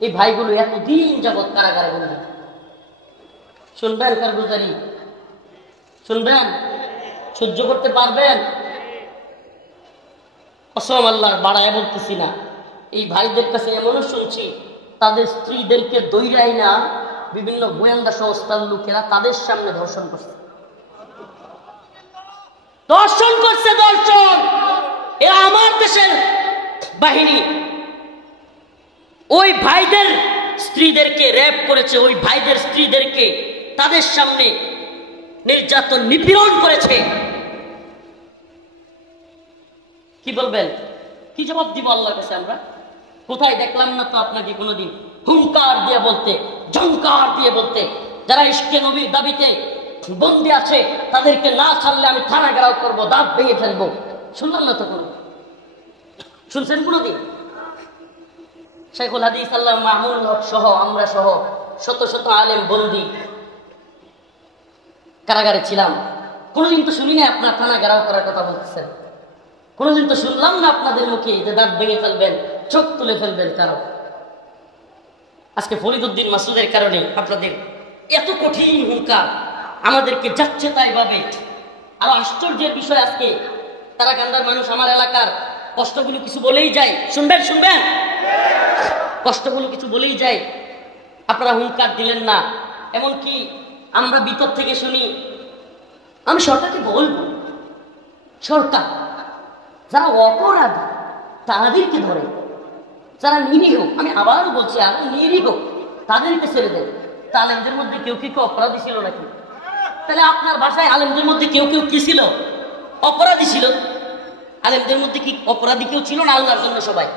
এই ভাইগুলো এতদিন যাবৎ কারাগারে বন্দী। শুনবেন কারগুজারি? শুনবেন? সহ্য করতে পারবেন? কসম আল্লাহর, বাড়ায় বলতেছি না। এই ভাইদের কাছে এমনও শুনছি তাদের স্ত্রীদেরকে দৈরাই না বিভিন্ন গোয়েন্দা সংস্থার লোকেরা তাদের সামনে ধর্ষণ করছে। দর্শন করছে, দর্শন। এরা আমার দেশের বাহিনী। ওই ভাইদের স্ত্রীদেরকে রেপ করেছে, ওই ভাইদের স্ত্রীদেরকে তাদের সামনে নির্যাতন নিপীড়ন করেছে। কি বলবেন? কি জবাব দিব আল্লাহর কাছে আমরা? কোথায় দেখলাম না তো আপনাকে কোনোদিন হুঙ্কার দিয়ে বলতে, ঝংকার দিয়ে বলতে, যারা ইশকে নবীর দাবিতে বন্দী আছে তাদেরকে না ছাড়লে আমি থানা ঘেরাও করবো, দাঁত ভেঙে ফেলবো। শুনলাম না তো কোনো? শুনছেন কোনোদিন? শেখুল হাদিস আল্লামা মামুনুল হক সহ আমরা সহ শত শত আলেম বন্দী কারাগারে ছিলাম। কোনোদিন তো শুনি না আপনার থানা ঘেরাও করার কথা বলতেছেন। কোনোদিন তো শুনলাম না আপনাদের মুখে যে দাঁত ভেঙে ফেলবেন, চোখ তুলে ফেলবেন কারো। আজকে ফরিদউদ্দিন মাসুদের কারণে আপনাদের এত কঠিন হুঙ্কার, আমাদেরকে যাচ্ছে তাই ভাবে। আরো আশ্চর্যের বিষয়, আজকে তারাকান্দার মানুষ আমার এলাকার কষ্টগুলো কিছু বলেই যায়। শুনবেন শুনবেন, কষ্টগুলো কিছু বলেই যায়, আপনারা হুঙ্কার দিলেন না। এমনকি আমরা ভিতর থেকে শুনি, আমি সরকারকে বলবো, সরকার যারা অপরাধী তাদেরকে ধরে, যারা নিরীহ, আমি আবারও বলছি আর নিরীহ তাদেরকে ছেড়ে দেয়। তা আলেমদের মধ্যে কেউ কি অপরাধী ছিল নাকি? তাহলে আপনার ভাষায় আলেমদের মধ্যে কেউ কেউ কি ছিল? অপরাধী ছিল। আলেমদের মধ্যে কি অপরাধী কেউ ছিল না? আল্লাহর জন্য সবাই।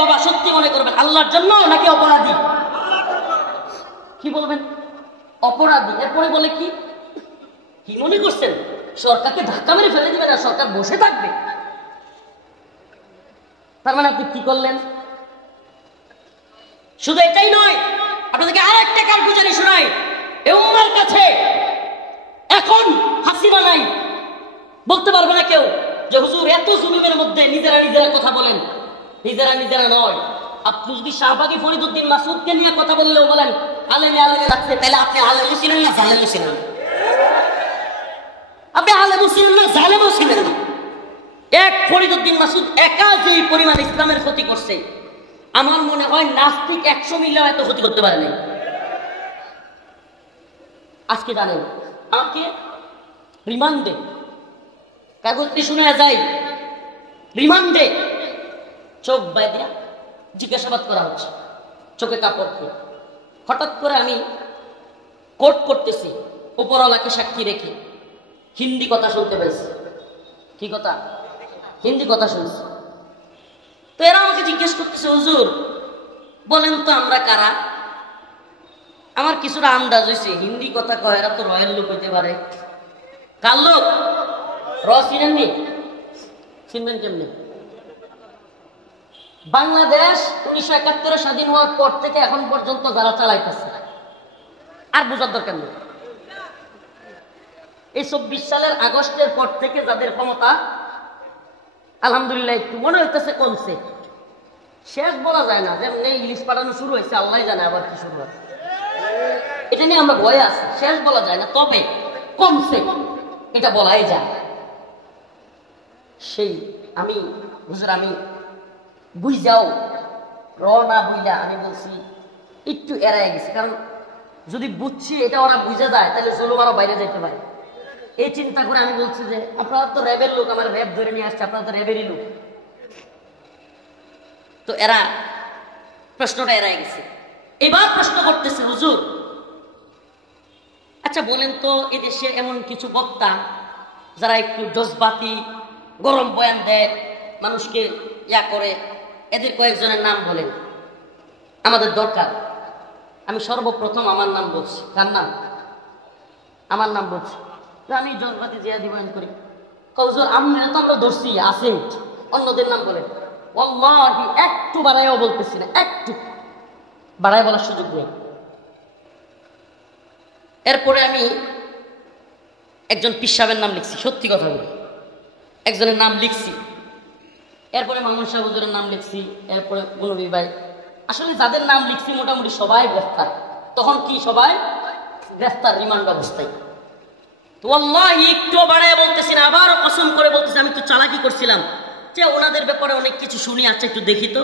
বাবা সত্যি মনে করবেন, আল্লাহর জন্য নাকি অপরাধী? কি বলবেন? অপরাধী। এরপরে বলে কি কি মনে করছেন সরকারকে ধাক্কা মেরে ফেলে দিবে না, সরকার বসে থাকবে? তার মানে আপনি কি করলেন? শুধু এটাই নয়, আপনাদেরকে আরেকটা কারগুজারি শোনাই। এই উম্মার কাছে এখন হাসিনা নাই, বলতে পারবে না কেউ যে হুজুর এত জুলুমের মধ্যে নিজেরা নিজেরা কথা বলেন। নিজেরা নিজেরা নয়, আপনি যদি শাহবাগী ফরিদউদ্দিন মাসুদকে নিয়ে কথা বললেও বলেন আলেমে আলেমে লাগছে, তাহলে আপনি আলেমও ছিলেন না, জালেমও ছিলেন না। আপনি আলেমও ছিলেন না, জালেমও ছিলেন না। এক ফরিদউদ্দিন মাসুদ একা যে পরিমাণ ইসলামের ক্ষতি করছে, আমার মনে হয় নাস্তিক 100 মিলিয়ন এত ক্ষতি করতে পারে নাই। আজকে জানেন আমাকে রিমান্ডে, কাগজটি শুনে যায়, রিমান্ডে চোখ বাইরে জিজ্ঞাসাবাদ করা হচ্ছে, চোখে কাপড় দিয়ে। হঠাৎ করে আমি কোর্ট করতেছি উপরওয়ালাকে সাক্ষী রেখে, হিন্দি কথা শুনতে পেয়েছি। কি কথা? হিন্দি কথা শুনছি। তো এরা আমাকে জিজ্ঞেস করতেছে, হুজুর বলেন তো আমরা কারা? আমার কিছুটা আন্দাজ হয়েছে, হিন্দি কথা কয় এরা তো রয়েল লোক হইতে পারে। কার লোক? চিনেননি? চিনবেন কেমনি? বাংলাদেশ 1971 স্বাধীন হওয়ার পর থেকে এখন পর্যন্ত যারা চালাইতেছে, আর বোঝার দরকার নেই। এই 24 সালের আগস্টের পর থেকে যাদের ক্ষমতা, আলহামদুলিল্লাহ একটু মনে হইতেছে কমছে। শেষ বলা যায় না, যেমনি ইংলিশ পাঠানো শুরু হয়েছে আল্লাহ জানে আবার কি শুরু হয়, এটা নিয়ে আমরা ভয়ে আছি। শেষ বলা যায় না, তবে কমছে এটা বলাই যায়। সেই আমি হুজুর আমি বুঝাও না বুঝলা আমি বলছি একটু এড়াই গেছি, কারণ যদি বুঝছি এটা ওরা বুঝে যায় তাহলে জুলুম আরো বাইরে যেতে পারে। এই চিন্তা করে আমি বলছি যে আপনারা তো র্যাবের লোক, আমার র্যাব ধরে নিয়ে আসছে, আপনারা তো র্যাবেরই লোক। তো এরা প্রশ্নটা এড়াই গেছে। এবার প্রশ্ন করতেছে, হুজুর আচ্ছা বলেন তো এদেশে এমন কিছু বক্তা যারা একটু জজবাতি গরম বয়ান দেয়, মানুষকে ইয়া করে, এদের কয়েকজনের নাম বলেন, আমাদের দরকার। আমি সর্বপ্রথম আমার নাম বলছি। কার নাম? আমার নাম বলছি। আমি জজবাতি জিয়াদি বয়ান করি। হুজুর আমরা তো আমরা ধরছি আছেন, অন্যদের নাম বলেন। ওয়াল্লাহি একটু বাড়াইও বলতেছি না, একটু বাড়াই বলার সুযোগ নেই। এরপরে আমি একজন পীর সাহেবের নাম লিখছি, সত্যি কথা বলি, একজনের নাম লিখছি। এরপরে মামুন শাহ হুজুরের নাম লিখছি, এরপরে মুনবী ভাই। আসলে যাদের নাম লিখছি মোটামুটি সবাই গ্রেফতার। তখন কি সবাই গ্রেফতার, রিমান্ড অবস্থায়। তো আল্লাহি একটু বাড়ায় বলতেছি না, আবারও কসম করে বলতেছি, আমি তো চালাকি করছিলাম যে ওনাদের ব্যাপারে অনেক কিছু শুনি, আচ্ছা একটু দেখি তো।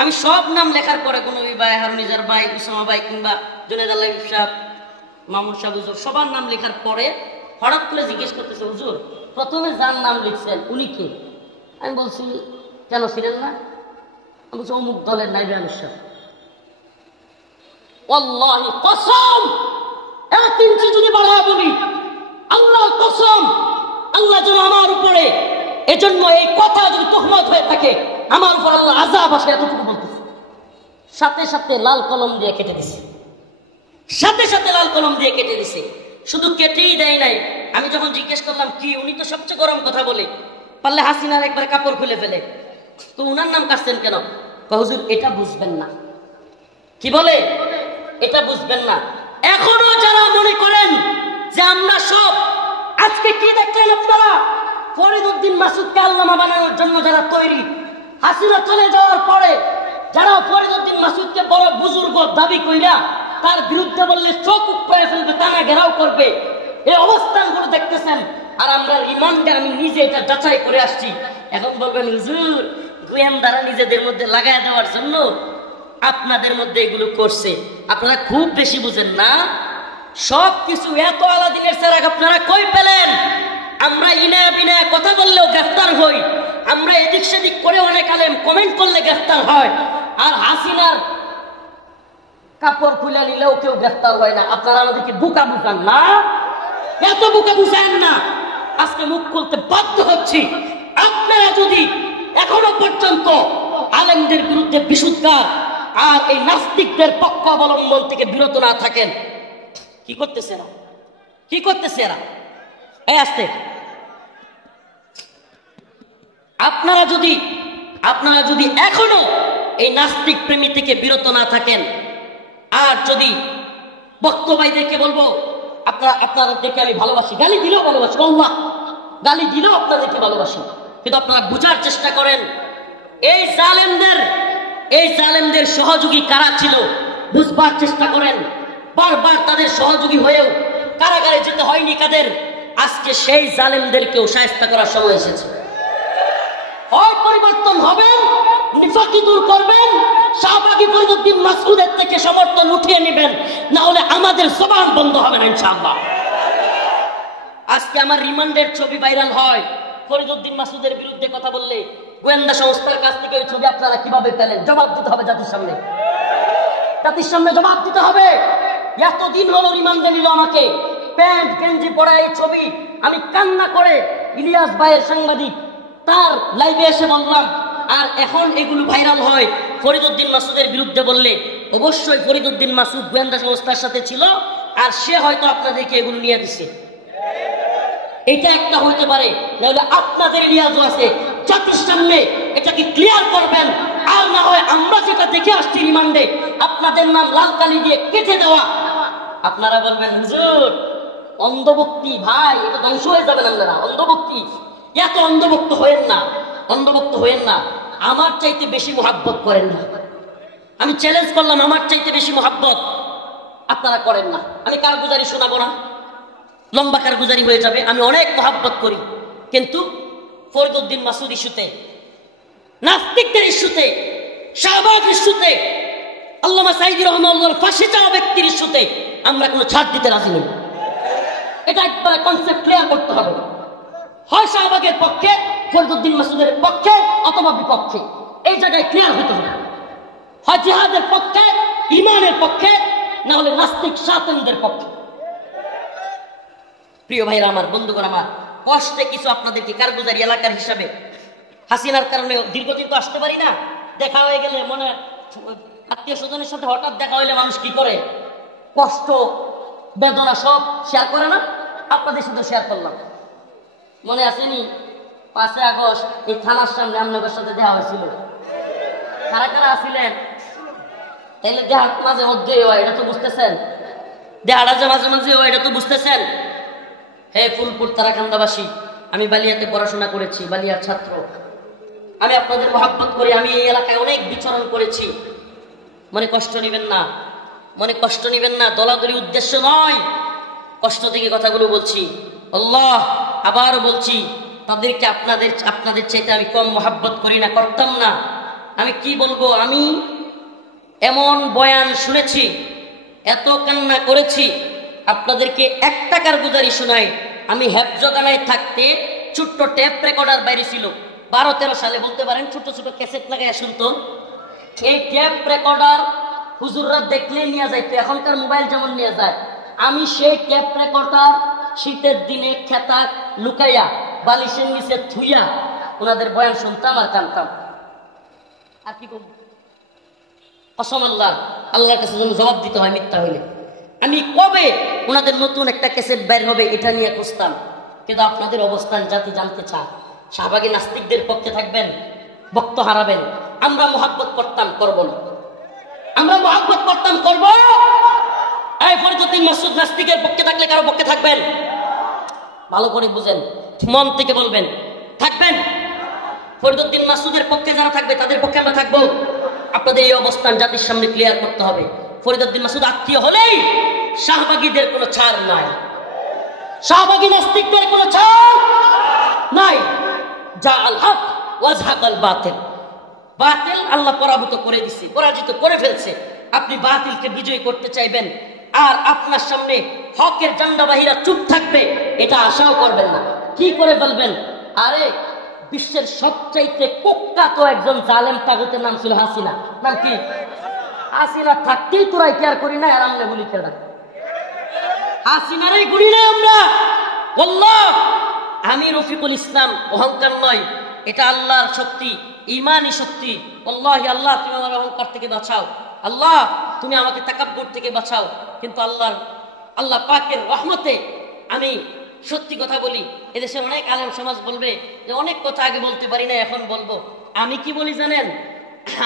আমি সব নাম লেখার পরে কোনো ভাই, হারুনিজার ভাই, উসামা ভাই, কিংবা জুনেদ আল্লাহ সাহেব, মামুন সাহেব, হুজুর, সবার নাম লেখার পরে হঠাৎ করে জিজ্ঞেস করতেছে, হুজুর প্রথমে যার নাম লিখছেন উনি কে? আমি বলছি কেন ছিলেন না? আমি বলছি অমুক দলের নাইবে আমির সাহেব। আল্লাহি কসম, এক ইঞ্চি যদি বাড়ায় বলি, আল্লাহর কসম, আল্লাহ যেন আমার উপরে, এজন্য এই কথা যদি তহমত হয়ে থাকে, আমার উপর আল্লাহ আযাব আসে, এতটুকু বলতেছে। সাথে সাথে লাল কলম দিয়ে কেটে দিছে, সাথে সাথে লাল কলম দিয়ে কেটে দিছে। শুধু কেটেই দেয় নাই, আমি যখন জিজ্ঞেস করলাম কি, উনি তো সবচেয়ে গরম কথা বলে, পারলে হাসিনার একবার কাপড় খুলে ফেলে, তো উনার নাম কাটছেন কেন? হুজুর এটা বুঝবেন না। কি বলে? এটা বুঝবেন না। এখনো যারা মনে করেন যে আমরা সব, আজকে কি দেখলেন আপনারা, ফরিদউদ্দিন মাসুদকে আল্লামা বানানোর জন্য যারা তৈরি, হাসিনা চলে যাওয়ার পরে যারা ফরিদউদ্দিন মাসুদকে বড় বুজুর্গ দাবি কইরা তার বিরুদ্ধে বললে চোখ উপড়ে ফেলবে, টানা ঘেরাও করবে, এই অবস্থানগুলো দেখতেছেন। আর আমরা রিমান্ডে, আমি নিজে এটা যাচাই করে আসছি। এখন বলবেন হুজুর গোয়েন্দারা নিজেদের মধ্যে লাগাই দেওয়ার জন্য আপনাদের মধ্যে এগুলো করছে। আপনারা খুব বেশি বুঝেন না। সব কিছু এত আলাদিনের চেরাগ আপনারা কই পেলেন? আমরা ইনা বিনা কথা বললেও গ্রেফতার হই, আমরা এদিক সেদিক করে অনেক আলেম কমেন্ট করলে গ্রেফতার হয়, আর হাসিনার কাপড় খুলে নিলেও কেউ গ্রেফতার হয় না। আপনারা আমাদেরকে বোকা বুঝান না, এত বোকা বুঝান না। আজকে মুখ খুলতে বাধ্য হচ্ছি। আপনারা যদি এখনো পর্যন্ত আলেমদের বিরুদ্ধে বিশুদ্ধার আর এই নাস্তিকদের পক্ষ অবলম্বন থেকে বিরত না থাকেন, কি করতেছে এরা? কি করতেছে এরা? এই আসতে, আপনারা যদি এখনো এই নাস্তিক প্রেমী থেকে বিরত না থাকেন, আর যদি বক্তব্যদেরকে বলবো আপনাদেরকে আমি ভালোবাসি, গালি দিলেও ভালোবাসি, আল্লাহ গালি দিলেও আপনাদেরকে ভালোবাসি, কিন্তু আপনারা বুঝার চেষ্টা করেন এই জালেমদের সহযোগী কারা ছিল, বুঝবার চেষ্টা করেন। বারবার তাদের সহযোগী হয়েও কারাগারে যেতে হয়নি কাদের। আজকে সেই জালেমদেরকেও শায়েস্তা করার সময় এসেছে। হয় পরিবর্তন হবেন, নিফাকি দূর করবেন, শাহবাগী ফরিদউদ্দিন মাসউদের থেকে সমর্থন উঠিয়ে নেবেন, না হলে আমাদের জবান বন্ধ হবে না ইনশাআল্লাহ। আজকে আমার রিমান্ডের ছবি ভাইরাল হয়, ফরিদউদ্দিন মাসউদের বিরুদ্ধে কথা বললে গোয়েন্দা সংস্থার কাছ থেকে ওই ছবি আপনারা কিভাবে পেলেন? জবাব দিতে হবে জাতির সামনে, জাতির সামনে জবাব দিতে হবে। এতদিন হলো রিমান্ডে নিল আমাকে, প্যান্ট গেঞ্জি পরা এই ছবি আমি কান্না করে ইলিয়াস ভাইয়ের সাংবাদিক তার লাইভে এসে বললাম, আর এখন এগুলো ভাইরাল হয় ফরিদউদ্দিন মাসুদের বিরুদ্ধে বললে অবশ্যই ফরিদউদ্দিন মাসুদ গোয়েন্দা সংস্থার সাথে ছিল, আর সে হয়তো আপনাদেরকে এগুলো নিয়ে দিচ্ছে। এটা একটা হইতে পারে, নাহলে আপনাদের রিয়াজও আছে, জাতির সামনে এটাকে ক্লিয়ার করবেন। আর না হয় আমরা যেটা দেখে আসছি রিমান্ডে, আপনাদের নাম লাল কালি দিয়ে কেটে দেওয়া, আপনারা বলবেন হুজুর অন্ধভক্তি, ভাই এটা ধ্বংস হয়ে যাবেন আপনারা, অন্ধভক্তি। এত অন্ধভক্ত হয়েন না, অন্ধভক্ত হয়েন না। আমার চাইতে বেশি মোহাব্বত করেন না, আমি চ্যালেঞ্জ করলাম, আমার চাইতে বেশি মোহাব্বত আপনারা করেন না। আমি কারগুজারি শোনাবো না, লম্বা কারগুজারি হয়ে যাবে। আমি অনেক মোহাব্বত করি, কিন্তু ফরিদউদ্দিন মাসুদ ইস্যুতে, নাস্তিকদের ইস্যুতে, শাহবাগ ইস্যুতে, আল্লামা সাঈদী রহমাতুল্লাহর ফাঁসি চাওয়া ব্যক্তির ইস্যুতে আমরা কোনো ছাড় দিতে রাজি নই। এটা একবারে কনসেপ্ট ক্লিয়ার করতে হবে। হয় শাহবাগের পক্ষে, ফরিদউদ্দিন মাসুদের পক্ষে অথবা বিপক্ষে, এই জায়গায় ক্লিয়ার হতে হবে। হয় জিহাদের পক্ষে, ইমানের পক্ষে, না হলে নাস্তিক শাতনদের পক্ষে। প্রিয় ভাইরা আমার, বন্ধুগণ আমার, কষ্টে কিছু আপনাদেরকে কারগুজারি এলাকার হিসাবে, হাসিনার কারণে দীর্ঘদিন তো আসতে পারি না, দেখা হয়ে গেলে মনে, আত্মীয় স্বজনের সাথে হঠাৎ দেখা হইলে মানুষ কি করে, কষ্ট বেদনা সব শেয়ার করে না? আপনাদের সাথে শেয়ার করলাম। মনে আসেনি 5 আগস্ট এই থানার সামনে আপনাদের সাথে দেখা হয়েছিল? কারা কারা আসছিলেন? তাইলে দেহার মাঝে মধ্যে হয়, এটা তো বুঝতেছেন? দেহাটা যে মাঝে মাঝে হয়, এটা তো বুঝতেছেন? হে ফুলপুর তারাকান্দাবাসী, আমি বালিয়াতে পড়াশোনা করেছি, বালিয়ার ছাত্র, আমি আপনাদের মহব্বত করি, আমি এই এলাকায় অনেক বিচরণ করেছি। মনে কষ্ট নেবেন না, মনে কষ্ট নেবেন না। দলাদলি উদ্দেশ্য নয়, কষ্ট থেকে কথাগুলো বলছি, আল্লাহ আবারও বলছি, তাদেরকে আপনাদের চাইতে আমি কম মহাব্বত করি না, করতাম না। আমি কি বলবো, আমি এমন বয়ান শুনেছি, এত কান্না করেছি, আপনাদেরকে 1 টাকার গুজারি শোনাই। আমি হেফজখানায় থাকতে ছোট্ট টেপ রেকর্ডার বাইরে ছিল, 12-13 সালে বলতে পারেন, ছোট ছোট ক্যাসেট লাগাই শুনতো। এই টেপ রেকর্ডার হুজুররা দেখলে নিয়ে যাইতো, এখনকার মোবাইল যেমন নিয়ে যায়। আমি সেই টেপ রেকর্ডার শীতের দিনে খেতা লুকাইয়া বালিশের নিচে থুইয়া ওনাদের বয়ান শুনতাম আর কানতাম। আর কি করব? কসম আল্লাহর কাছে যেন জবাব দিতে হয় মিথ্যা হইলে। আমি কবে ওনাদের নতুন একটা ক্যাসেট বের হবে এটা নিয়ে খুঁজতাম। কিন্তু আপনাদের অবস্থান জাতি জানতে চায়। শাহবাগী নাস্তিকদের পক্ষে থাকবেন, বক্ত হারাবেন। আমরা মহাব্বত করতাম, করব না। আমরা মহাব্বত করতাম, করব। এই ফরিদউদ্দিন মাসুদ নাস্তিকের পক্ষে থাকলে কারো পক্ষে থাকবেন? ভালো করে বুঝেন, মন থেকে বলবেন, থাকবেন। ফরিদউদ্দিন মাসুদের পক্ষে যারা থাকবে তাদের পক্ষে আমরা থাকবো। আপনাদের এই অবস্থান জাতির সামনে ক্লিয়ার করতে হবে। ফরিদউদ্দিন মাসুদ আত্মীয় হলেই শাহবাগীদের কোনো ছাড় নাই, শাহবাগী নাস্তিকদের কোনো ছাড় নাই। যা আল হক ওয়া যাহাকাল বাতিল, বাতিল আল্লাহ পরাভূত করে দিছে, পরাজিত করে ফেলছে। আপনি বাতিলকে বিজয় করতে চাইবেন আর আপনার সামনে হকের ঝান্ডাবাহীরা চুপ থাকবে, এটা আশাও করবেন না। কি করে বলবেন? আরে বিশ্বের সবচাইতে কুখ্যাত একজন জালেম তাগুতের নাম ছিল হাসিনা। নাম কি? হাসিনা থাকতেই তোরাই কেয়ার করি না, আর আমরা গুলি খেলা হাসিনারাই গুলি না আমরা। আল্লাহ, আমি রফিকুল ইসলাম, অহংকার নয়, এটা আল্লাহর শক্তি, ইমানই শক্তি। আল্লাহি আল্লাহ তুমি আমার অহংকার থেকে বাঁচাও, আল্লাহ তুমি আমাকে তাকাব্বুর থেকে বাঁচাও। কিন্তু আল্লাহ পাকের রহমতে আমি সত্যি কথা বলি। এদেশে অনেক আলেম সমাজ বলবে যে অনেক কথা আগে বলতে পারি না, এখন বলবো। আমি কি বলি জানেন?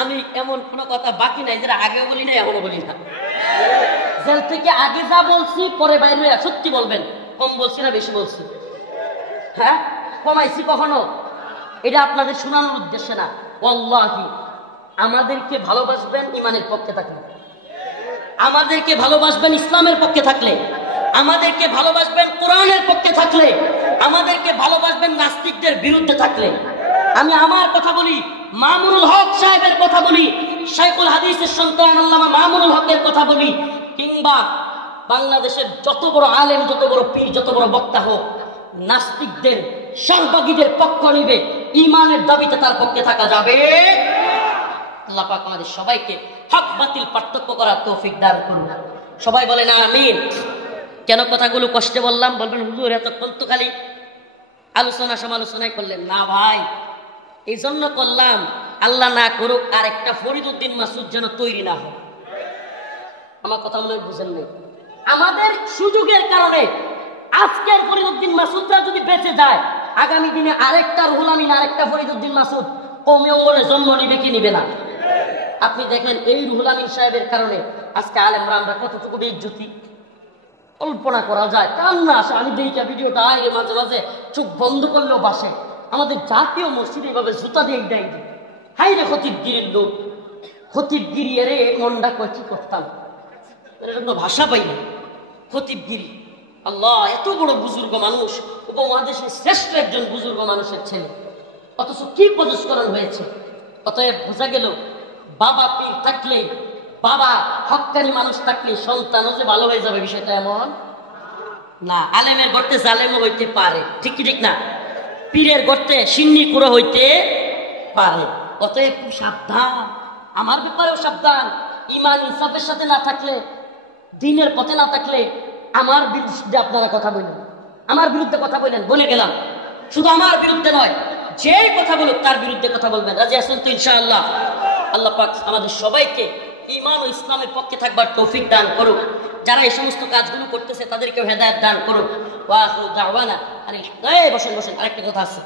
আমি এমন কোনো কথা বাকি নাই যেটা আগে বলি না, এখনো বলি না। জেল থেকে আগে যা বলছি পরে বাইরে সত্যি বলবেন। কম বলছি না বেশি বলছি? হ্যাঁ, কমাইছি কখনো? এটা আপনাদের শোনানোর উদ্দেশ্যে না। ওয়াল্লাহি আমাদেরকে ভালোবাসবেন ইমানের পক্ষে থাকলে, আমাদেরকে ভালোবাসবেন ইসলামের পক্ষে থাকলে, আমাদেরকে ভালোবাসবেন কোরআনের পক্ষে থাকলে, আমাদেরকে ভালোবাসবেন নাস্তিকদের বিরুদ্ধে থাকলে। আমি আমার কথা বলি, মামুনুল হক সাহেবের কথা বলি, শাইখুল হাদিসের সন্তান আল্লামা মামুনুল হকের কথা বলি, কিংবা বাংলাদেশের যত বড় আলেম, যত বড় পীর, যত বড় বক্তা হোক, নাস্তিকদের শাহবাগীদের পক্ষ নিবে, ইমানের দাবিতে তার পক্ষে থাকা যাবে। আল্লাহ পাক আমাদের সবাইকে হক বাতিল পার্থক্য করার তৌফিক দান করুন। সবাই বলেন আমিন। কেন কথাগুলো কষ্টে বললাম? বলবেন হুজুর এতক্ষণ তো খালি আলোচনা সমালোচনায় করলেন। না ভাই, এই জন্য করলাম, আল্লাহ না করুক আর একটা ফরিদউদ্দিন মাসুদ যেন তৈরি না হয়। আমার কথা মনে বুঝেন নেই? আমাদের সুযোগের কারণে আজকের ফরিদউদ্দিন মাসুদরা যদি বেঁচে যায়, আগামী দিনে আরেকটা রুহুল আমিন, আরেকটা ফরিদউদ্দিন মাসুদ কওমি অঙ্গনে জন্ম নিবে কি নিবে না? আপনি দেখেন এই রুহুল আমিন সাহেবের কারণে আজকে আলেমরা আমরা কতটুকু বেইজ্জতি কল্পনা করা যায়। কান্না আসে। আমি দেখি ভিডিওটা আগে মাঝে মাঝে চোখ বন্ধ করলেও বাসে। আমাদের জাতীয় মসজিদে এভাবে জুতা দিয়ে দেয়, হাই রে খতিবগিরির লোক, খতিবগিরি এরে মনটা কয় কি করতাম, এরকম ভাষা পাই না। খতিবগিরি, আল্লাহ এত বড় বুজুর্গ মানুষ, উপমহাদেশের শ্রেষ্ঠ একজন বুজুর্গ মানুষের ছেলে, অথচ কি প্রজস্করণ হয়েছে। অতএব বোঝা গেল বাবা পীর থাকলে, বাবা হক্কানি মানুষ থাকলে সন্তানও যে ভালো হয়ে যাবে বিষয়টা এমন না। আলেমের গর্তে জালেমও হইতে পারে, ঠিক কি ঠিক না? পীরের গর্তে সিন্নি কুড়ো হইতে পারে। অতএব খুব সাবধান, আমার ব্যাপারেও সাবধান। ইমান ইনসাফের সাথে না থাকলে, দিনের পথে না থাকলে আমার বিরুদ্ধে আপনারা কথা বললেন, আমার বিরুদ্ধে কথা বললেন, বলে গেলাম। শুধু আমার বিরুদ্ধে নয়, যে কথা বলুক তার বিরুদ্ধে কথা বলবেন। রাজি আছেন তো ইনশাআল্লাহ? আল্লাহ পাক আমাদের সবাইকে ঈমান ও ইসলামের পক্ষে থাকবার তৌফিক দান করুক। যারা এই সমস্ত কাজগুলো করতেছে তাদেরকেও হেদায়েত দান করুক। ওয়া আখিরু দাওয়ানা এই বসেন বসেন, আরেকটা কথা আছে,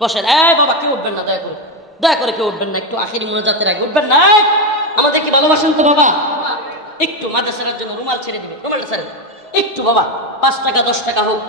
বসেন। এই বাবা কেউ উঠবেন না, দয়া করে কেউ উঠবেন না, একটু আখিরি মুনাজাতের আগে উঠবেন না। আমাদের কি ভালোবাসেন তো বাবা? একটু মাদ্রাসার জন্য রুমাল ছেড়ে দিবেন, রুমালটা ছেড়ে একটু বাবা, 5 টাকা 10 টাকা হোক,